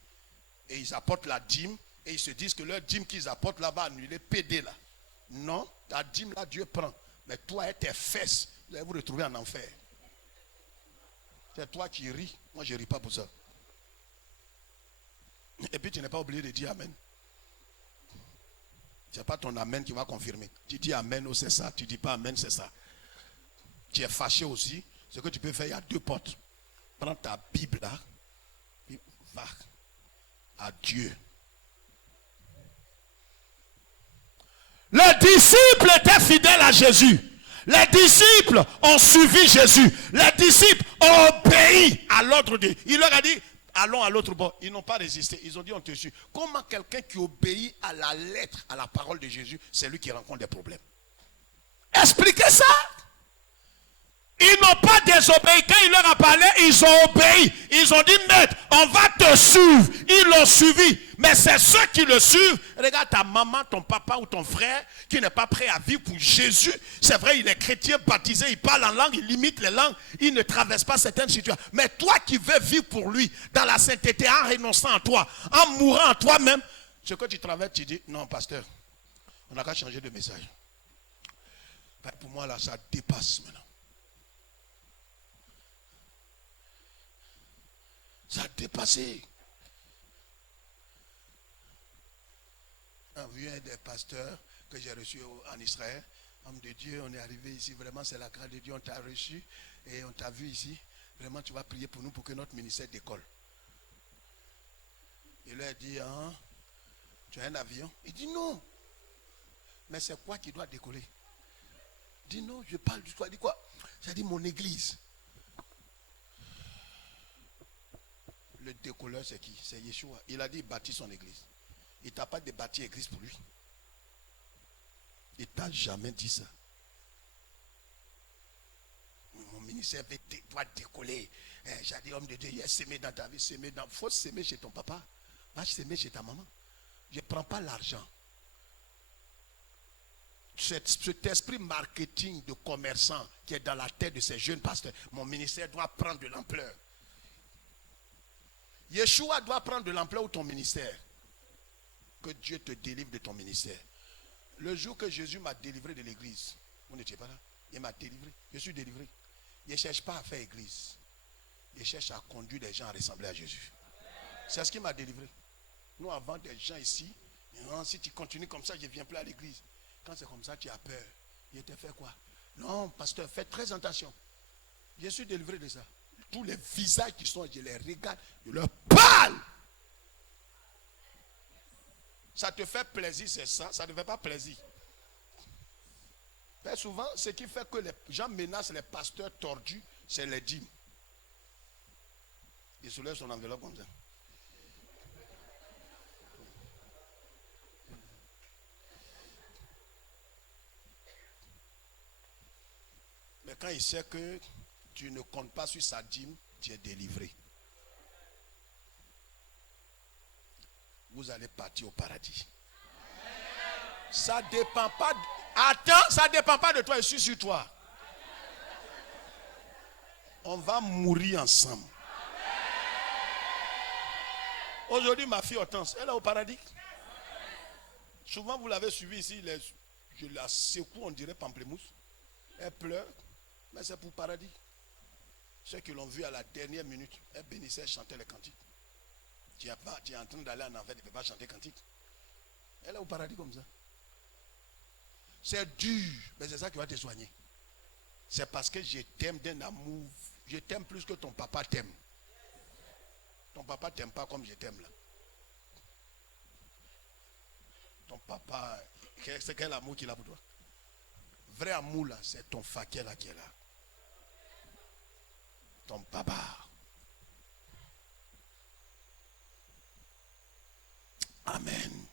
et ils apportent la dîme et ils se disent que leur dîme qu'ils apportent là-bas annulé PD là. Non, ta dîme là Dieu prend. Mais toi et tes fesses, vous allez vous retrouver en enfer. C'est toi qui ris. Moi je ne ris pas pour ça. Et puis tu n'es pas obligé de dire Amen. Ce n'est pas ton Amen qui va confirmer. Tu dis Amen, oh c'est ça. Tu ne dis pas Amen, c'est ça. Tu es fâché aussi. Ce que tu peux faire, il y a 2 portes. Prends ta Bible là. Puis va à Dieu. Les disciples étaient fidèles à Jésus. Les disciples ont suivi Jésus. Les disciples ont obéi à l'ordre de Dieu. Il leur a dit, allons à l'autre bord. Ils n'ont pas résisté. Ils ont dit, on te suit. Comment quelqu'un qui obéit à la lettre, à la parole de Jésus, c'est lui qui rencontre des problèmes? Expliquez ça. Ils n'ont pas désobéi. Quand il leur a parlé, ils ont obéi. Ils ont dit, maître, on va te suivre. Ils l'ont suivi. Mais c'est ceux qui le suivent. Regarde ta maman, ton papa ou ton frère qui n'est pas prêt à vivre pour Jésus. C'est vrai, il est chrétien, baptisé, il parle en langue, il limite les langues, il ne traverse pas certaines situations. Mais toi qui veux vivre pour lui, dans la sainteté, en renonçant à toi, en mourant à toi-même, ce que tu traverses, tu dis, non, pasteur, on n'a qu'à changer de message. Pour moi, là, ça dépasse maintenant. Ça a dépassé. On vient des pasteurs que j'ai reçus en Israël. Homme de Dieu, on est arrivé ici. Vraiment, c'est la grâce de Dieu. On t'a reçu et on t'a vu ici. Vraiment, tu vas prier pour nous pour que notre ministère décolle. Il leur dit, hein, tu as un avion? Il dit non. Mais c'est quoi qui doit décoller? Il dit non, je parle du toi. Il dit quoi? Ça dit mon église. Le décolleur, c'est qui? C'est Yeshua. Il a dit, bâtit son église. Il ne t'a pas de bâtir église pour lui. Il ne t'a jamais dit ça. Mon ministère doit décoller. J'ai dit, homme de Dieu, il a sémé dans ta vie, sémé dans. Il faut s'aimer chez ton papa. Va s'aimer chez ta maman. Je ne prends pas l'argent. Cet esprit marketing de commerçant qui est dans la tête de ces jeunes pasteurs, mon ministère doit prendre de l'ampleur. Yeshua doit prendre de l'ampleur ou ton ministère. Que Dieu te délivre de ton ministère. Le jour que Jésus m'a délivré de l'église, vous n'étiez pas là, il m'a délivré, je suis délivré. Il ne cherche pas à faire église. Il cherche à conduire des gens à ressembler à Jésus. C'est ce qui m'a délivré. Nous, avant des gens ici, si tu continues comme ça, je ne viens plus à l'église. Quand c'est comme ça, tu as peur. Il te fait quoi? Non, pasteur, fais très attention. Je suis délivré de ça. Tous les visages qui sont, je les regarde, je leur parle. Ça te fait plaisir, c'est ça. Ça ne fait pas plaisir. Mais souvent, ce qui fait que les gens menacent les pasteurs tordus, c'est les dîmes. Il soulève son enveloppe comme ça. Mais quand il sait que tu ne comptes pas sur sa dîme, tu es délivré. Vous allez partir au paradis. Ça ne dépend pas. Attends, ça ne dépend pas de toi, je suis sur toi. On va mourir ensemble. Aujourd'hui, ma fille Hortense, elle est au paradis. Souvent, vous l'avez suivi ici, je la secoue, on dirait pamplemousse. Elle pleure, mais c'est pour le paradis. Ceux qui l'ont vu à la dernière minute, elle bénissait, elle chantait les cantiques. Tu es en train d'aller en enfer, tu ne peux pas chanter cantiques. Elle est au paradis comme ça. C'est dur, mais c'est ça qui va te soigner. C'est parce que je t'aime d'un amour. Je t'aime plus que ton papa t'aime. Ton papa ne t'aime pas comme je t'aime là. Ton papa, c'est quel amour qu'il a pour toi? Vrai amour là, c'est ton faquet là qui est là. Ton papa. Amen.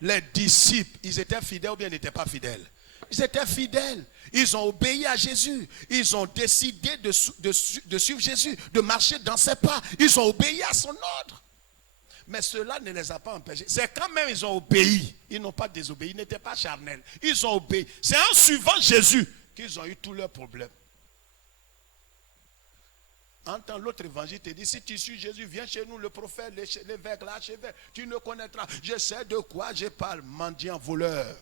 Les disciples, ils étaient fidèles ou bien ils n'étaient pas fidèles? Ils étaient fidèles. Ils ont obéi à Jésus. Ils ont décidé de suivre Jésus, de marcher dans ses pas. Ils ont obéi à son ordre. Mais cela ne les a pas empêchés. C'est quand même ils ont obéi. Ils n'ont pas désobéi. Ils n'étaient pas charnels. Ils ont obéi. C'est en suivant Jésus qu'ils ont eu tous leurs problèmes. Entends l'autre évangile te dit, si tu suis Jésus, viens chez nous, le prophète, l'évêque, l'archevêque, tu ne connaîtras. Je sais de quoi je parle, mendiant, voleur.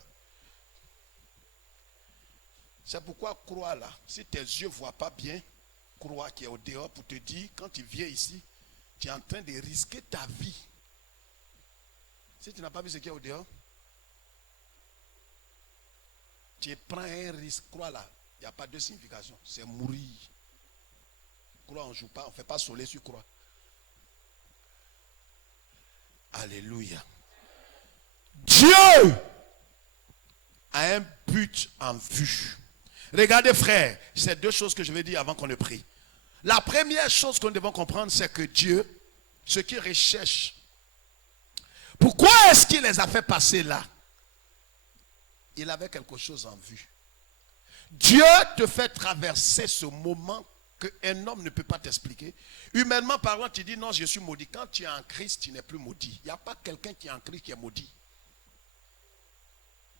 C'est pourquoi crois là, si tes yeux ne voient pas bien, crois qui est au dehors pour te dire, quand tu viens ici, tu es en train de risquer ta vie. Si tu n'as pas vu ce qui est au dehors, tu prends un risque, crois là, il n'y a pas de signification, c'est mourir. Croix, on ne joue pas, on ne fait pas soleil sur croix. Alléluia. Dieu a un but en vue. Regardez frère, c'est deux choses que je vais dire avant qu'on ne prie. La première chose que nous devons comprendre, c'est que Dieu, ce qu'il recherche, pourquoi est-ce qu'il les a fait passer là? Il avait quelque chose en vue. Dieu te fait traverser ce moment qu'un homme ne peut pas t'expliquer. Humainement parlant, tu dis non, je suis maudit. Quand tu es en Christ, tu n'es plus maudit. Il n'y a pas quelqu'un qui est en Christ qui est maudit.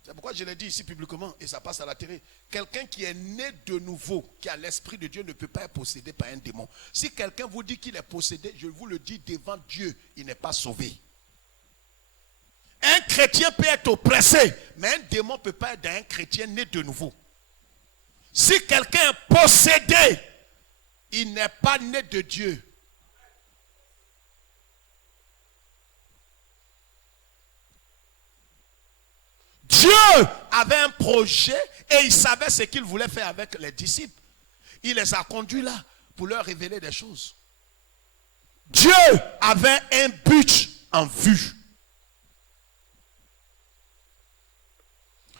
C'est pourquoi je l'ai dit ici publiquement et ça passe à la télé. Quelqu'un qui est né de nouveau, qui a l'esprit de Dieu, ne peut pas être possédé par un démon. Si quelqu'un vous dit qu'il est possédé, je vous le dis devant Dieu, il n'est pas sauvé. Un chrétien peut être oppressé, mais un démon ne peut pas être un chrétien né de nouveau. Si quelqu'un est possédé, il n'est pas né de Dieu. Dieu avait un projet et il savait ce qu'il voulait faire avec les disciples. Il les a conduits là pour leur révéler des choses. Dieu avait un but en vue.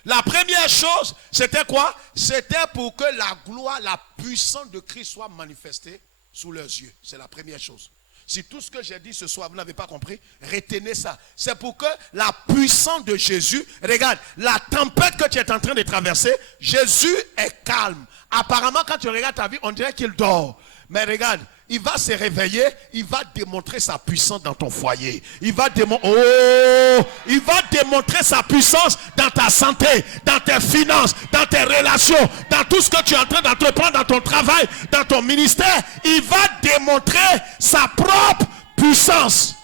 La première chose, c'était quoi? C'était pour que la gloire, la puissance de Christ soit manifestée sous leurs yeux. C'est la première chose. Si tout ce que j'ai dit ce soir, vous n'avez pas compris, retenez ça. C'est pour que la puissance de Jésus, regarde, la tempête que tu es en train de traverser, Jésus est calme. Apparemment, quand tu regardes ta vie, on dirait qu'il dort. Mais regarde, il va se réveiller, il va démontrer sa puissance dans ton foyer. Il va démontrer sa puissance dans ta santé, dans tes finances, dans tes relations, dans tout ce que tu es en train d'entreprendre, dans ton travail, dans ton ministère. Il va démontrer sa propre puissance.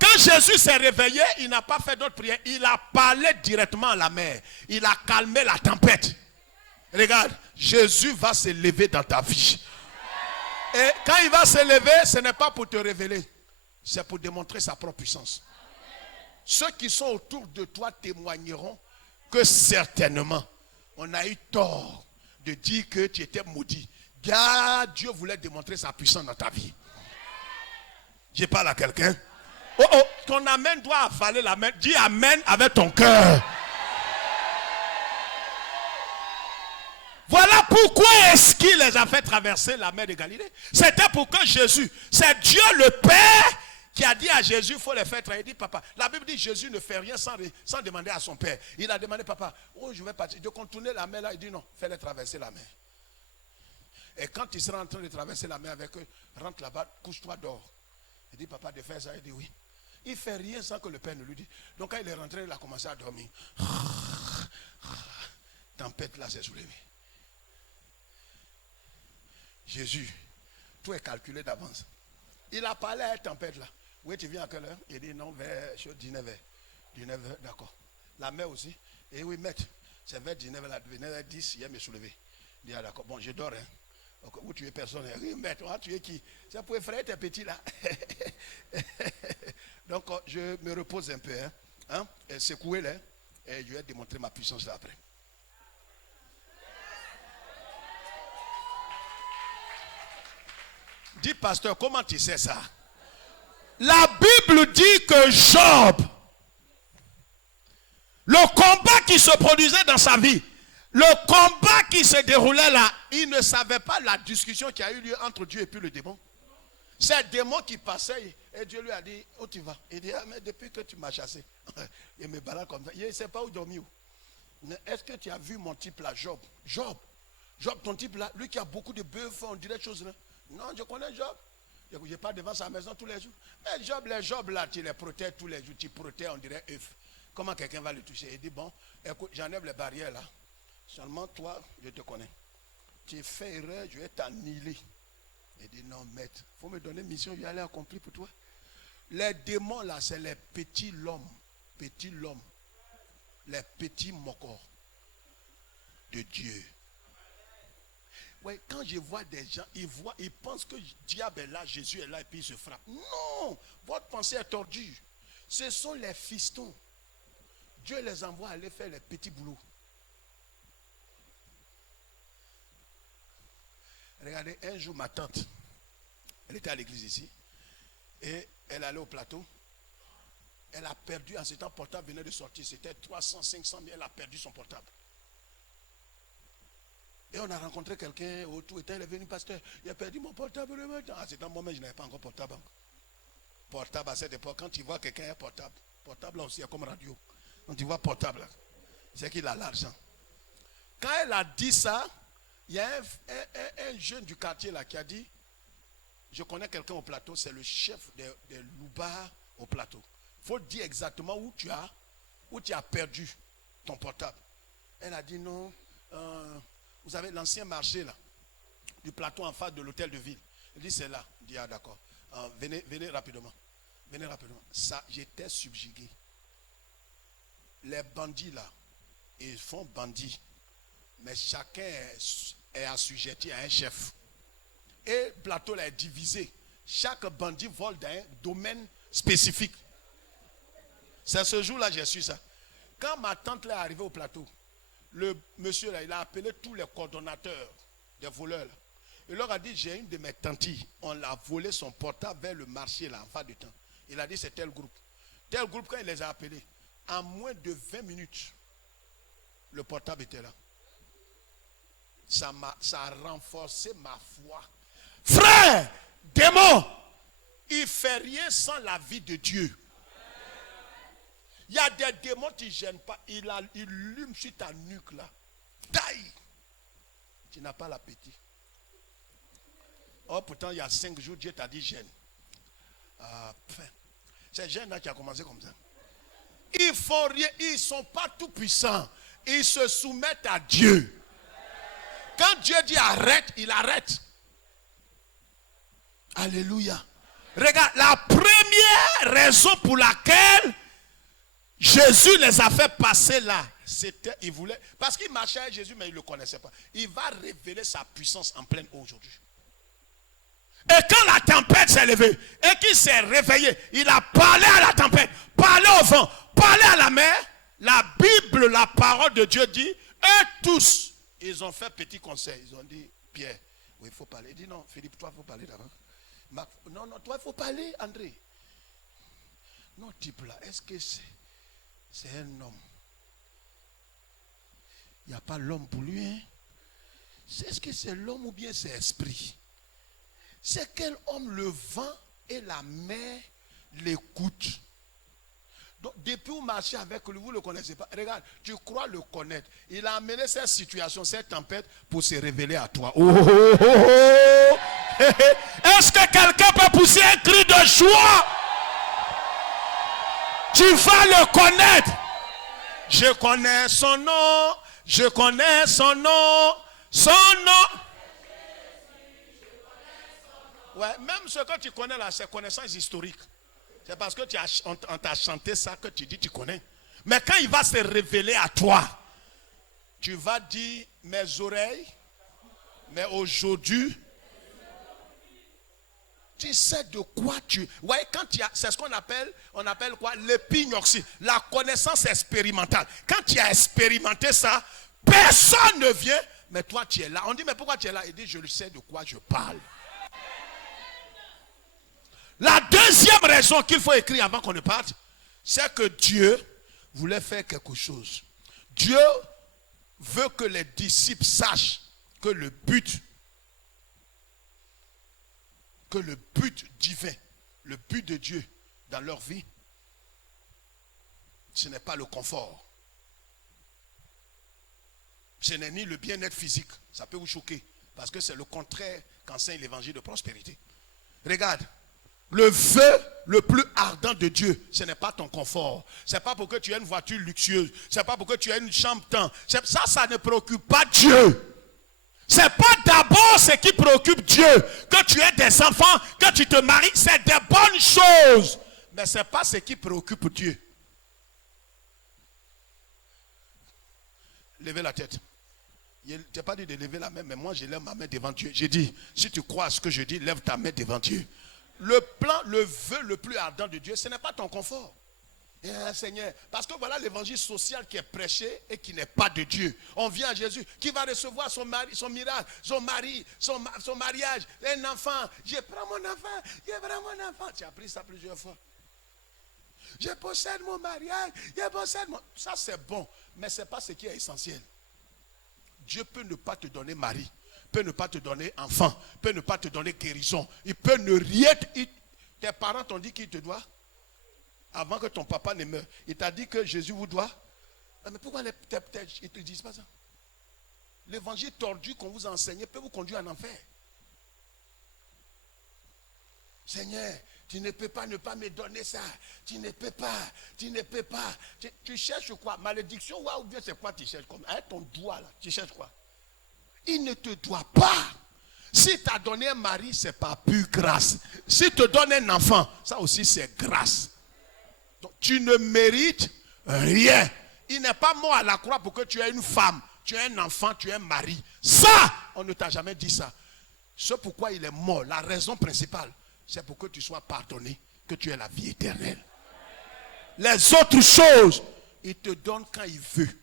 Quand Jésus s'est réveillé, il n'a pas fait d'autre prière. Il a parlé directement à la mer. Il a calmé la tempête. Regarde, Jésus va se lever dans ta vie. Et quand il va se lever, ce n'est pas pour te révéler. C'est pour démontrer sa propre puissance. Ceux qui sont autour de toi témoigneront que certainement, on a eu tort de dire que tu étais maudit. Car Dieu voulait démontrer sa puissance dans ta vie. Je parle à quelqu'un. Oh, ton amen doit avaler la main. Dis amen avec ton cœur. Voilà pourquoi est-ce qu'il les a fait traverser la mer de Galilée. C'était pour que Jésus, c'est Dieu le Père qui a dit à Jésus, il faut les faire trahir. Il dit, papa, la Bible dit, Jésus ne fait rien sans demander à son Père. Il a demandé, papa, je vais partir, de contourner la mer là. Il dit, non, fais-les traverser la mer. Et quand il sera en train de traverser la mer avec eux, rentre là-bas, couche-toi, dors. Il dit, papa, de faire ça. Il dit, oui. Il ne fait rien sans que le Père ne lui dise. Donc quand il est rentré, il a commencé à dormir. Tempête là s'est soulevée. Jésus, tout est calculé d'avance. Il a parlé à la tempête là. Oui, tu viens à quelle heure? Il dit non, vers 19h. 19h, d'accord. La mère aussi. Et oui, maître, c'est vers 19h, 19h10, il me soulever. Il dit, ah, d'accord, bon, je dors. Hein. Donc, où tu es personne? Oui, maître, tu es qui? C'est pour effrayer tes petits là. Donc, je me repose un peu. Hein? Et secouer là. Et je vais démontrer ma puissance là après. Dis, pasteur, comment tu sais ça? La Bible dit que Job, le combat qui se produisait dans sa vie, le combat qui se déroulait là, il ne savait pas la discussion qui a eu lieu entre Dieu et puis le démon. C'est le démon qui passait et Dieu lui a dit, où tu vas? Il dit, ah, mais depuis que tu m'as chassé, il me balade comme ça. Il ne sait pas où dormir. Est-ce que tu as vu mon type là, Job? Job, ton type là, lui qui a beaucoup de bœufs, on dirait des choses là. Non, je connais Job. Je ne pas devant sa maison tous les jours. Mais Job, les Job là, tu les protèges tous les jours. Tu protèges, on dirait œuf. Comment quelqu'un va le toucher? Il dit, bon, écoute, j'enlève les barrières là. Seulement toi, je te connais. Tu fais erreur, je vais t'annihiler. Il dit, non, maître, il faut me donner une mission, je vais aller accomplir pour toi. Les démons là, c'est les petits l'homme. Petits l'homme. Les petits moqueurs de Dieu. Ouais, quand je vois des gens, ils pensent que le diable est là, Jésus est là et puis ils se frappent. Non, votre pensée est tordue. Ce sont les fistons. Dieu les envoie aller faire les petits boulots. Regardez, un jour ma tante, elle était à l'église ici et elle allait au plateau. Elle a perdu, en ce temps, portable venait de sortir, c'était 300, 500 000, elle a perdu son portable. Et on a rencontré quelqu'un autour, elle est venu, pasteur, il a perdu mon portable. À ce temps, moi-même, je n'avais pas encore portable. Portable à cette époque, quand tu vois quelqu'un a un portable, portable là aussi, c'est comme radio. Quand tu vois portable, c'est qu'il a l'argent. Quand elle a dit ça, il y a un jeune du quartier là qui a dit, je connais quelqu'un au plateau, c'est le chef des loupards au plateau. Il faut dire exactement où tu as perdu ton portable. Elle a dit non, vous avez l'ancien marché là, du plateau en face de l'hôtel de ville. Elle dit c'est là. Elle dit ah d'accord. Venez rapidement. Venez rapidement. Ça, j'étais subjugué. Les bandits là, ils font bandits. Mais chacun est assujetti à un chef. Et le plateau là est divisé. Chaque bandit vole dans un domaine spécifique. C'est ce jour-là que j'ai su ça. Quand ma tante là est arrivée au plateau, le monsieur là, il a appelé tous les coordonnateurs des voleurs là. Il leur a dit, j'ai une de mes tantilles, on l'a volé son portable vers le marché là, en face du temps. Il a dit, c'est tel groupe. Tel groupe, quand il les a appelés, en moins de 20 minutes, le portable était là. Ça a renforcé ma foi. Frère, démon, il ne fait rien sans la vie de Dieu. Il y a des démons qui ne gênent pas. Il lume sur ta nuque là. Taille. Tu n'as pas l'appétit. Oh, pourtant, il y a 5 jours, Dieu t'a dit gêne. C'est gêne là qui a commencé comme ça. Ils font rien. Ils ne sont pas tout puissants. Ils se soumettent à Dieu. Quand Dieu dit arrête, il arrête. Alléluia. Regarde, la première raison pour laquelle Jésus les a fait passer là, c'était, il voulait, parce qu'il marchait avec Jésus, mais il ne le connaissait pas. Il va révéler sa puissance en pleine eau aujourd'hui. Et quand la tempête s'est levée, et qu'il s'est réveillé, il a parlé à la tempête, parlé au vent, parlé à la mer. La Bible, la parole de Dieu dit, et tous, ils ont fait petit conseil. Ils ont dit, Pierre, oui, il faut parler. Il dit, non, Philippe, toi, il faut parler d'abord. Non, toi, il faut parler, André. Non, type là, est-ce que c'est un homme? Il n'y a pas l'homme pour lui. Hein? Est-ce que c'est l'homme ou bien c'est l'esprit? C'est quel homme le vent et la mer l'écoutent? Donc, depuis vous marchez avec lui, vous ne le connaissez pas. Regarde, tu crois le connaître. Il a amené cette situation, cette tempête pour se révéler à toi. Oh, oh, oh, oh. Est-ce que quelqu'un peut pousser un cri de joie? Tu vas le connaître. Je connais son nom. Je connais son nom. Son nom. Ouais, même ce que tu connais là, c'est connaissance historique. C'est parce que on t'a chanté ça que tu dis tu connais. Mais quand il va se révéler à toi, tu vas dire mes oreilles, mais aujourd'hui, tu sais de quoi tu... Vous voyez, quand tu as... C'est ce qu'on appelle, quoi? L'épignoxie, la connaissance expérimentale. Quand tu as expérimenté ça, personne ne vient, mais toi tu es là. On dit, mais pourquoi tu es là? Il dit, je le sais de quoi je parle. La deuxième raison qu'il faut écrire avant qu'on ne parte, c'est que Dieu voulait faire quelque chose. Dieu veut que les disciples sachent que le but divin, le but de Dieu dans leur vie, ce n'est pas le confort. Ce n'est ni le bien-être physique. Ça peut vous choquer, parce que c'est le contraire qu'enseigne l'évangile de prospérité. Regarde, le vœu le plus ardent de Dieu, ce n'est pas ton confort. Ce n'est pas pour que tu aies une voiture luxueuse. Ce n'est pas pour que tu aies une chambre temps. Ça ne préoccupe pas Dieu. Ce n'est pas d'abord ce qui préoccupe Dieu. Que tu aies des enfants, que tu te maries, c'est des bonnes choses. Mais ce n'est pas ce qui préoccupe Dieu. Levez la tête. Je n'ai pas dit de lever la main, mais moi je lève ma main devant Dieu. J'ai dit, si tu crois à ce que je dis, lève ta main devant Dieu. Le plan, le vœu le plus ardent de Dieu, ce n'est pas ton confort. Seigneur, parce que voilà l'évangile social qui est prêché et qui n'est pas de Dieu. On vient à Jésus qui va recevoir son mari, son miracle, son mariage, un enfant. Je prends mon enfant, Tu as pris ça plusieurs fois. Je possède mon mariage, Ça c'est bon, mais ce n'est pas ce qui est essentiel. Dieu peut ne pas te donner mari, peut ne pas te donner enfant, peut ne pas te donner guérison. Il peut ne rien. Tes parents t'ont dit qu'il te doit. Avant que ton papa ne meure, il t'a dit que Jésus vous doit. Mais pourquoi ils ne te disent pas ça? L'évangile tordu qu'on vous a enseigné peut vous conduire en enfer. Seigneur, tu ne peux pas ne pas me donner ça. Tu ne peux pas. Tu cherches quoi? Malédiction ou bien c'est quoi tu cherches? Avec ton doigt là, tu cherches quoi? Il ne te doit pas. Si tu as donné un mari, c'est par pure grâce. Si tu donnes un enfant, ça aussi c'est grâce. Donc, tu ne mérites rien. Il n'est pas mort à la croix pour que tu aies une femme, tu aies un enfant, tu aies un mari. Ça, on ne t'a jamais dit ça. C'est pourquoi il est mort. La raison principale, c'est pour que tu sois pardonné, que tu aies la vie éternelle. Les autres choses, il te donne quand il veut.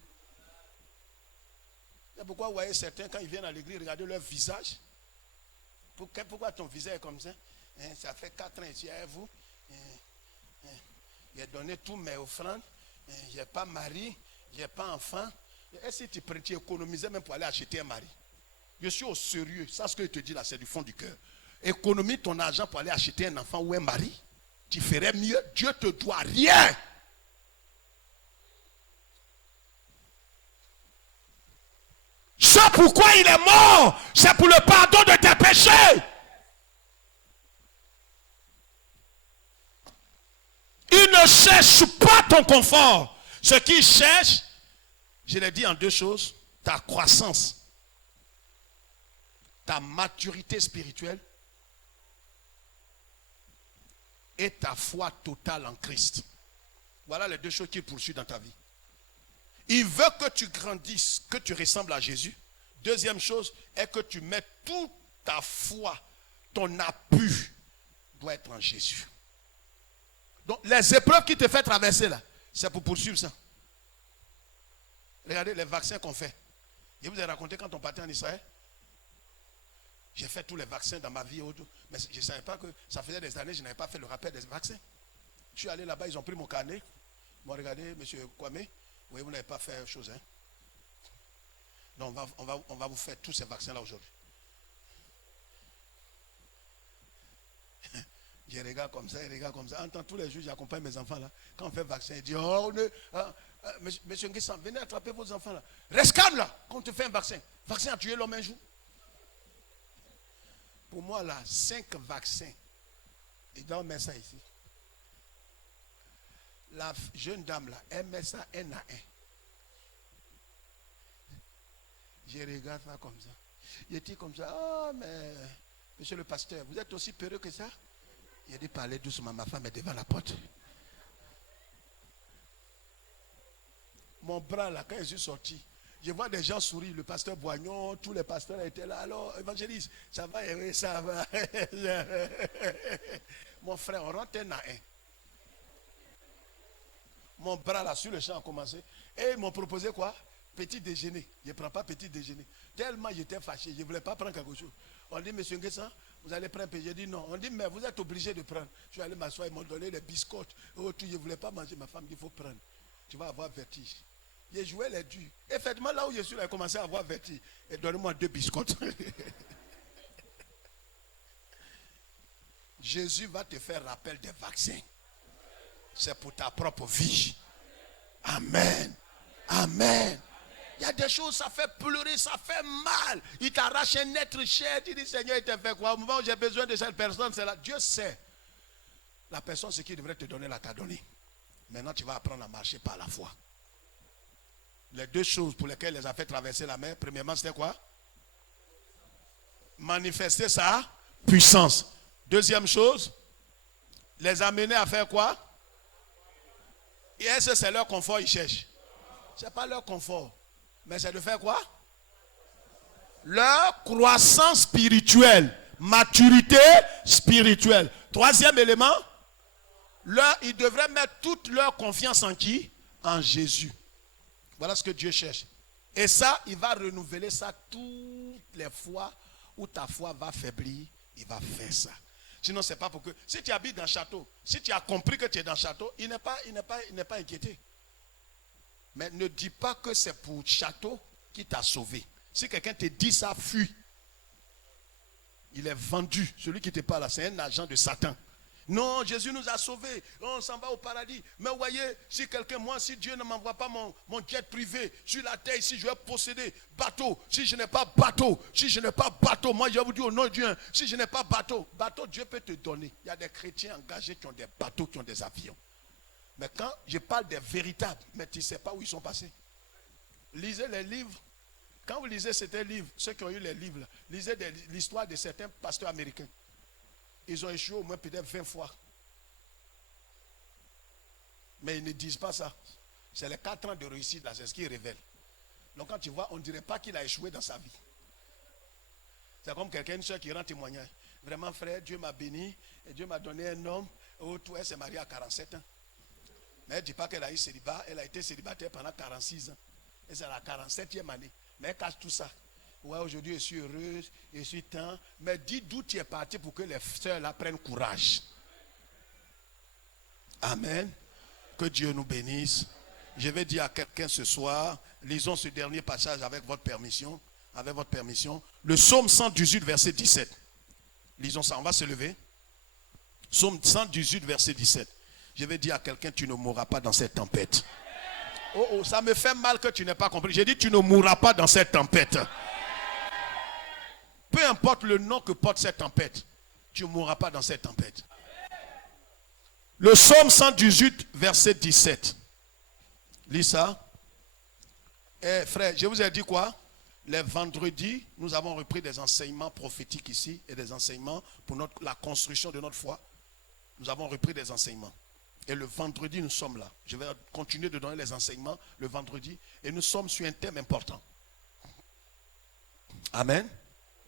C'est pourquoi vous voyez certains, quand ils viennent à l'église, regardez leur visage. Pourquoi ton visage est comme ça? Ça fait 4 ans ici avec vous. J'ai donné tous mes offrandes. Je n'ai pas mari. Je n'ai pas enfant. Est-ce que tu économisais même pour aller acheter un mari? Je suis au sérieux. Ça, ce que je te dis là, c'est du fond du cœur. Économise ton argent pour aller acheter un enfant ou un mari. Tu ferais mieux. Dieu ne te doit rien. C'est pourquoi il est mort. C'est pour le pardon de tes péchés. Il ne cherche pas ton confort. Ce qu'il cherche, je l'ai dit en 2 choses, ta croissance, ta maturité spirituelle et ta foi totale en Christ. Voilà les 2 choses qu'il poursuit dans ta vie. Il veut que tu grandisses, que tu ressembles à Jésus. Deuxième chose est que tu mets toute ta foi, ton appui doit être en Jésus. Donc les épreuves qui te font traverser là, c'est pour poursuivre ça. Regardez les vaccins qu'on fait. Je vous ai raconté quand on partait en Israël. J'ai fait tous les vaccins dans ma vie. Mais je ne savais pas que ça faisait des années que je n'avais pas fait le rappel des vaccins. Je suis allé là-bas, ils ont pris mon carnet. Ils m'ont regardé, monsieur Kwame, oui, vous n'avez pas fait chose. Hein? Donc on va vous faire tous ces vaccins là aujourd'hui. Je regarde comme ça, En temps, tous les jours, j'accompagne mes enfants là. Quand on fait vaccin, ils disent, oh, monsieur Nguessan, venez attraper vos enfants là. Reste calme là, quand on te fait un vaccin. Vaccin a tué l'homme un jour. Pour moi là, 5 vaccins. Ils doivent mettre ça ici. La jeune dame là, elle met ça un à un. Je regarde ça comme ça. Je dis comme ça, oh mais, monsieur le pasteur, vous êtes aussi peureux que ça? Il a dit parler doucement, ma femme est devant la porte. Mon bras là, quand je suis sorti, je vois des gens sourire, le pasteur Boignon, tous les pasteurs étaient là. Alors, évangéliste, ça va, ça va. Mon frère, on rentre un à un. Mon bras là, sur le champ a commencé. Et ils m'ont proposé quoi? Petit déjeuner. Je ne prends pas petit déjeuner. Tellement j'étais fâché, je ne voulais pas prendre quelque chose. On dit, monsieur Nguessan, vous allez prendre un peu. J'ai dit non. On dit, mais vous êtes obligé de prendre. Je suis allé m'asseoir, ils m'ont donné des biscottes. Oh, je ne voulais pas manger. Ma femme dit, il faut prendre. Tu vas avoir vertige. J'ai joué les durs. Effectivement, là où je suis, là, j'ai commencé à avoir vertige. Et donnez-moi 2 biscottes. Jésus va te faire rappel des vaccins. C'est pour ta propre vie. Amen. Amen. Il y a des choses, ça fait pleurer, ça fait mal. Il t'arrache un être cher. Tu dis, Seigneur, il t'a fait quoi? Au moment où j'ai besoin de cette personne, c'est là. Dieu sait. La personne, ce qu'il devrait te donner, là, t'a donné. Maintenant, tu vas apprendre à marcher par la foi. Les 2 choses pour lesquelles il les a fait traverser la mer, premièrement, c'était quoi? Manifester sa puissance. Deuxième chose, les amener à faire quoi? Et est-ce que c'est leur confort qu'ils cherchent? Ce n'est pas leur confort. Mais c'est de faire quoi? Leur croissance spirituelle. Maturité spirituelle. Troisième élément, ils devraient mettre toute leur confiance en qui? En Jésus. Voilà ce que Dieu cherche. Et ça, il va renouveler ça toutes les fois où ta foi va faiblir. Il va faire ça. Sinon, ce n'est pas pour que... Si tu habites dans le château, si tu as compris que tu es dans le château, il n'est pas inquiété. Mais ne dis pas que c'est pour le château qui t'a sauvé. Si quelqu'un te dit ça, fuis. Il est vendu. Celui qui te parle là, c'est un agent de Satan. Non, Jésus nous a sauvés. On s'en va au paradis. Mais vous voyez, si quelqu'un, moi, si Dieu ne m'envoie pas mon jet privé sur la terre, si je vais posséder bateau, si je n'ai pas bateau, moi je vous dis au nom de Dieu, si je n'ai pas bateau, Dieu peut te donner. Il y a des chrétiens engagés qui ont des bateaux, qui ont des avions. Mais quand je parle des véritables, mais tu ne sais pas où ils sont passés. Lisez les livres. Quand vous lisez certains livres, ceux qui ont eu les livres, là, lisez l'histoire de certains pasteurs américains. Ils ont échoué au moins peut-être 20 fois. Mais ils ne disent pas ça. C'est les 4 ans de réussite, là, c'est ce qu'ils révèlent. Donc quand tu vois, on ne dirait pas qu'il a échoué dans sa vie. C'est comme quelqu'un, une soeur qui rend témoignage. Vraiment, frère, Dieu m'a béni, et Dieu m'a donné un homme. Oh, toi, elle s'est mariée à 47 ans. Mais elle ne dit pas qu'elle a eu célibat, elle a été célibataire pendant 46 ans. Et c'est la 47e année. Mais elle cache tout ça. Ouais, aujourd'hui je suis heureuse, je suis tant. Mais dis d'où tu es parti pour que les sœurs là prennent courage. Amen. Que Dieu nous bénisse. Je vais dire à quelqu'un ce soir, lisons ce dernier passage avec votre permission. Avec votre permission. Le psaume 118, verset 17. Lisons ça, on va se lever. Psaume 118, verset 17. Je vais dire à quelqu'un, tu ne mourras pas dans cette tempête. Oh, ça me fait mal que tu n'aies pas compris. J'ai dit, tu ne mourras pas dans cette tempête. Peu importe le nom que porte cette tempête, tu ne mourras pas dans cette tempête. Le psaume 118, verset 17. Lis ça. Eh, frère, je vous ai dit quoi? Les vendredis, nous avons repris des enseignements prophétiques ici et des enseignements pour la construction de notre foi. Nous avons repris des enseignements. Et le vendredi, nous sommes là. Je vais continuer de donner les enseignements le vendredi. Et nous sommes sur un thème important. Amen.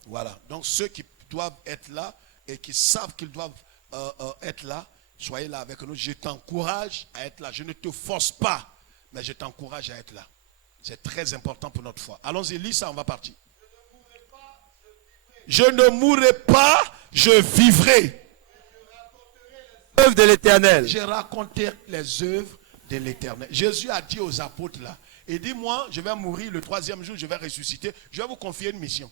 Voilà. Donc ceux qui doivent être là et qui savent qu'ils doivent être là, soyez là avec nous. Je t'encourage à être là. Je ne te force pas, mais je t'encourage à être là. C'est très important pour notre foi. Allons-y, lis ça, on va partir. Je ne mourrai pas, je vivrai. Œuvre de l'Éternel. Je raconterai les œuvres de l'Éternel. Jésus a dit aux apôtres là, il dit moi, je vais mourir le 3e jour, je vais ressusciter. Je vais vous confier une mission.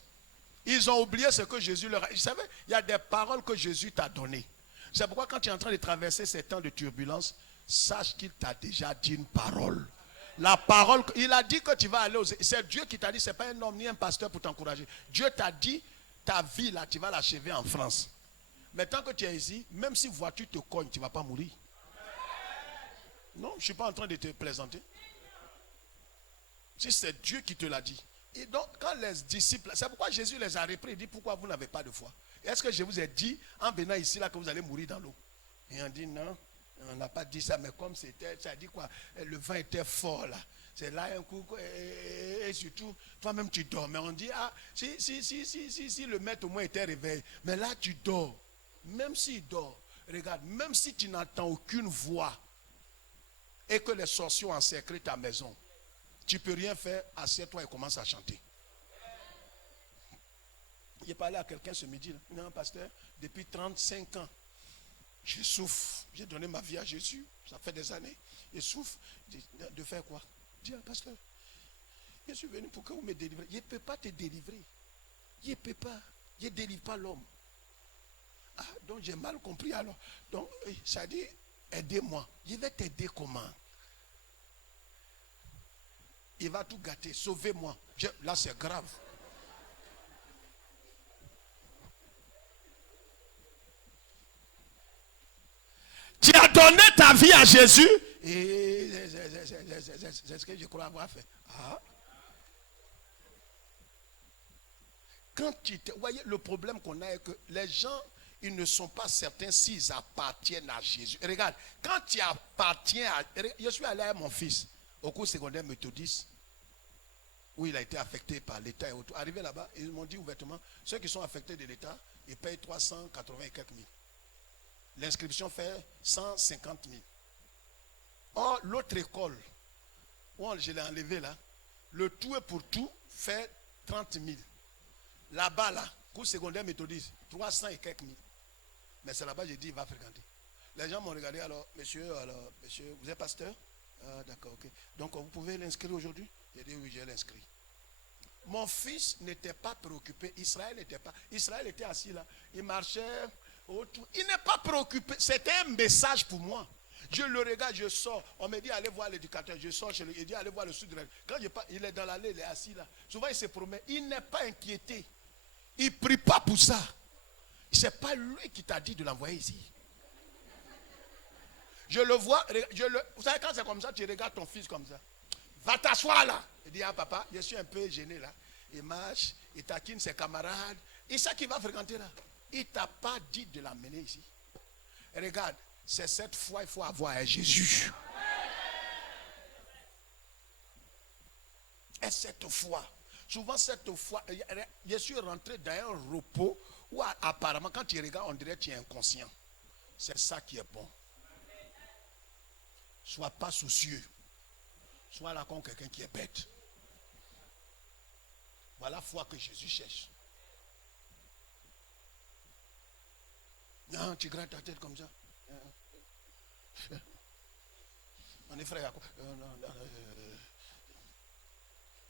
Ils ont oublié ce que Jésus leur a dit. Vous savez, il y a des paroles que Jésus t'a données. C'est pourquoi quand tu es en train de traverser ces temps de turbulence, sache qu'il t'a déjà dit une parole. La parole, il a dit que tu vas aller aux... C'est Dieu qui t'a dit, ce n'est pas un homme ni un pasteur pour t'encourager. Dieu t'a dit, ta vie là, tu vas l'achever en France. Mais tant que tu es ici, même si voiture te cogne, tu ne vas pas mourir. Non, je ne suis pas en train de te plaisanter. Si c'est Dieu qui te l'a dit, Et donc, quand les disciples, c'est pourquoi Jésus les a repris. Il dit, pourquoi vous n'avez pas de foi? Est-ce que je vous ai dit, en venant ici, là, que vous allez mourir dans l'eau? Et on dit, non, on n'a pas dit ça, mais comme c'était, ça dit quoi? Le vent était fort, là. C'est là un coup, et surtout, toi-même tu dors. Mais on dit, ah, si le maître au moins était réveillé. Mais là, tu dors. Même s'il dort, regarde, même si tu n'entends aucune voix, et que les sorciers ont encerclé ta maison, tu ne peux rien faire, assieds-toi et commence à chanter. J'ai parlé à quelqu'un ce midi, là. Non, pasteur, depuis 35 ans, je souffre. J'ai donné ma vie à Jésus, ça fait des années. Je souffre de faire quoi? Je dis, pasteur, je suis venu pour que vous me délivrez. Je ne peux pas te délivrer. Je ne peux pas. Je ne délivre pas l'homme. Ah, donc j'ai mal compris alors. Donc, ça dit, aidez-moi. Je vais t'aider comment? Il va tout gâter. Sauvez-moi. Là, c'est grave. Tu as donné ta vie à Jésus. Et c'est ce que je crois avoir fait. Ah. Quand vous voyez, le problème qu'on a est que les gens, ils ne sont pas certains s'ils appartiennent à Jésus. Et regarde, quand tu appartiens à... Je suis allé à mon fils au cours secondaire méthodiste, où il a été affecté par l'État et autour. Arrivé là-bas, ils m'ont dit ouvertement, ceux qui sont affectés de l'État, ils payent 380 et quelques mille. L'inscription fait 150 000. Or, l'autre école, où je l'ai enlevé là, le tout et pour tout fait 30 000. Là-bas, là, cours secondaire méthodiste, 300 et quelques mille. Mais c'est là-bas, j'ai dit, il va fréquenter. Les gens m'ont regardé, alors, monsieur, vous êtes pasteur? Ah, d'accord, ok. Donc, vous pouvez l'inscrire aujourd'hui? J'ai dit, oui, j'ai l'inscrit. Mon fils n'était pas préoccupé. Israël n'était pas. Israël était assis là. Il marchait autour. Il n'est pas préoccupé. C'était un message pour moi. Je le regarde, je sors. On me dit, allez voir l'éducateur. Je sors chez lui. Il dit, allez voir le sud. Quand il est dans l'allée, il est assis là. Souvent, il se promet. Il n'est pas inquiété. Il ne prie pas pour ça. Ce n'est pas lui qui t'a dit de l'envoyer ici. Je le vois. Vous savez, quand c'est comme ça, tu regardes ton fils comme ça. Va t'asseoir là. Il dit, ah papa, je suis un peu gêné là. Il marche, il taquine ses camarades. Il sait qu'il va fréquenter là. Il ne t'a pas dit de l'amener ici. Et regarde, c'est cette fois il faut avoir un Jésus. Et cette foi. Souvent cette foi, je suis rentré dans un repos où apparemment quand tu regardes, on dirait que tu es inconscient. C'est ça qui est bon. Sois pas soucieux. Sois là comme quelqu'un qui est bête. Voilà la foi que Jésus cherche. Non, tu grattes ta tête comme ça. On est frère à quoi?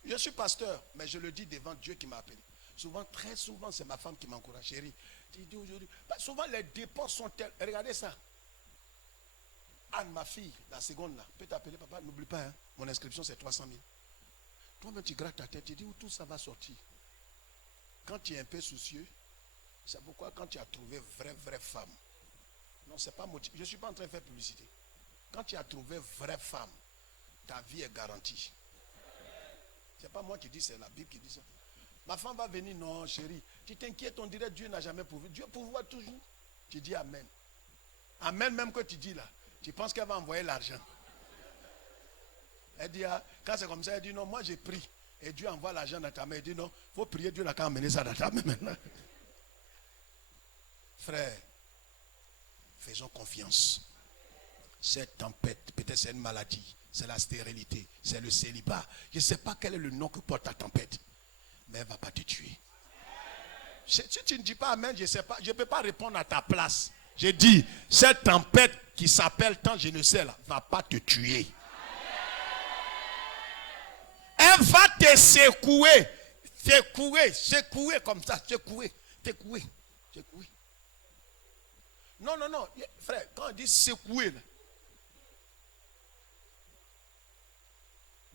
Je suis pasteur, mais je le dis devant Dieu qui m'a appelé. Souvent, très souvent, c'est ma femme qui m'encourage. Chérie, tu dis aujourd'hui. Souvent, les dépenses sont telles. Regardez ça. Anne, ma fille, la seconde là, peut t'appeler papa. N'oublie pas, hein, mon inscription c'est 300 000. Toi-même, tu grattes ta tête. Tu dis où tout ça va sortir. Quand tu es un peu soucieux, c'est pourquoi quand tu as trouvé vraie femme. Non, c'est pas motivé. Je ne suis pas en train de faire publicité. Quand tu as trouvé vraie femme, ta vie est garantie. Ce n'est pas moi qui dis, c'est la Bible qui dit ça. Ma femme va venir, non chérie, tu t'inquiètes, on dirait Dieu n'a jamais pourvu. Dieu pourvoit toujours. Tu dis amen. Amen même que tu dis là. Tu penses qu'elle va envoyer l'argent. Elle dit, quand c'est comme ça, elle dit non, moi j'ai pris. Et Dieu envoie l'argent dans ta main. Elle dit non, il faut prier, Dieu n'a qu'à emmener ça dans ta main maintenant. Frère, faisons confiance. Cette tempête, peut-être c'est une maladie, c'est la stérilité, c'est le célibat. Je ne sais pas quel est le nom que porte ta tempête. Mais elle ne va pas te tuer. Si tu ne dis pas amen, je ne sais pas, je ne peux pas répondre à ta place. J'ai dit, cette tempête qui s'appelle tant je ne sais là, va pas te tuer. Elle va te secouer. Secouer comme ça, secouer. Non, frère, quand on dit secouer, là,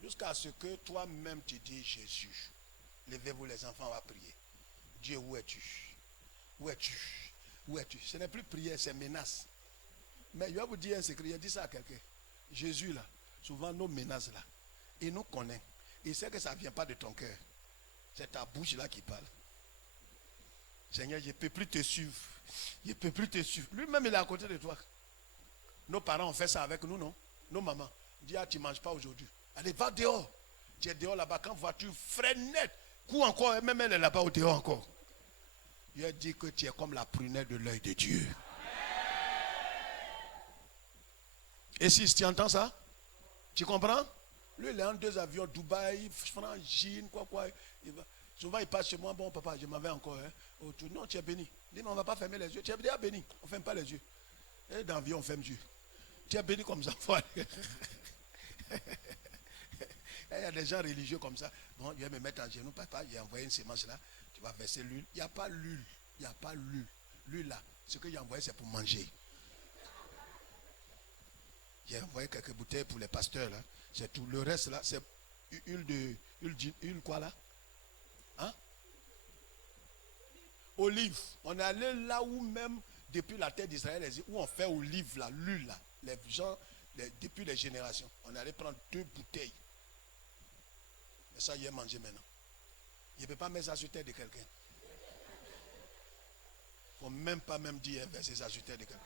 jusqu'à ce que toi-même tu dis Jésus, levez-vous les enfants, on va prier. Dieu, où es-tu? Où es-tu? Où es-tu? Ce n'est plus prière, c'est menace. Mais je vais vous dire un secret, je dis ça à quelqu'un. Jésus là, souvent nos menaces là, il nous connaît. Il sait que ça ne vient pas de ton cœur. C'est ta bouche là qui parle. Seigneur, je ne peux plus te suivre. Je ne peux plus te suivre. Lui-même, il est à côté de toi. Nos parents ont fait ça avec nous, non? Nos mamans. Dis, ah, tu ne manges pas aujourd'hui. Allez, va dehors. Tu es dehors là-bas. Quand voiture freine net, coup encore, même elle est là-bas au dehors encore. Il a dit que tu es comme la prunelle de l'œil de Dieu. Et si tu entends ça, tu comprends? Lui, il est en 2 avions, Dubaï, France, Chine, quoi. Souvent, il passe chez moi. Bon, papa, je m'en vais encore. Non, tu es béni. Il dit, mais on ne va pas fermer les yeux. Tu es déjà béni. On ne ferme pas les yeux. Et dans l'avion, on ferme les yeux. Tu es béni comme ça. Il y a des gens religieux comme ça. Bon, je vais me mettre en genoux. Papa, j'ai envoyé une sémence là. Tu vas verser l'huile. Il n'y a pas l'huile. Il n'y a pas l'huile. L'huile là, ce que j'ai envoyé, c'est pour manger. J'ai envoyé quelques bouteilles pour les pasteurs là. C'est tout. Le reste là, c'est huile quoi là? Hein? Olive. On est allé là où même, depuis la terre d'Israël, où on fait olive là, l'huile là. Les gens, depuis les générations. On est allé prendre 2 bouteilles. Mais ça, il est mangé maintenant. Je ne peux pas mettre ça sur terre de quelqu'un. Il ne faut même pas dire verser ça sur terre de quelqu'un.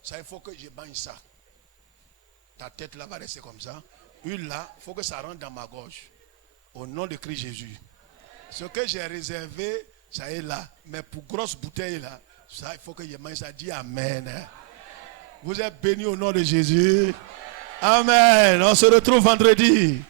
Ça, il faut que je baigne ça. Ta tête là va rester comme ça. Huile là, il faut que ça rentre dans ma gorge. Au nom de Christ Jésus. Ce que j'ai réservé, ça est là. Mais pour grosse bouteille là, ça, il faut que je mange ça. Dis Amen. Vous êtes bénis au nom de Jésus. Amen. On se retrouve vendredi.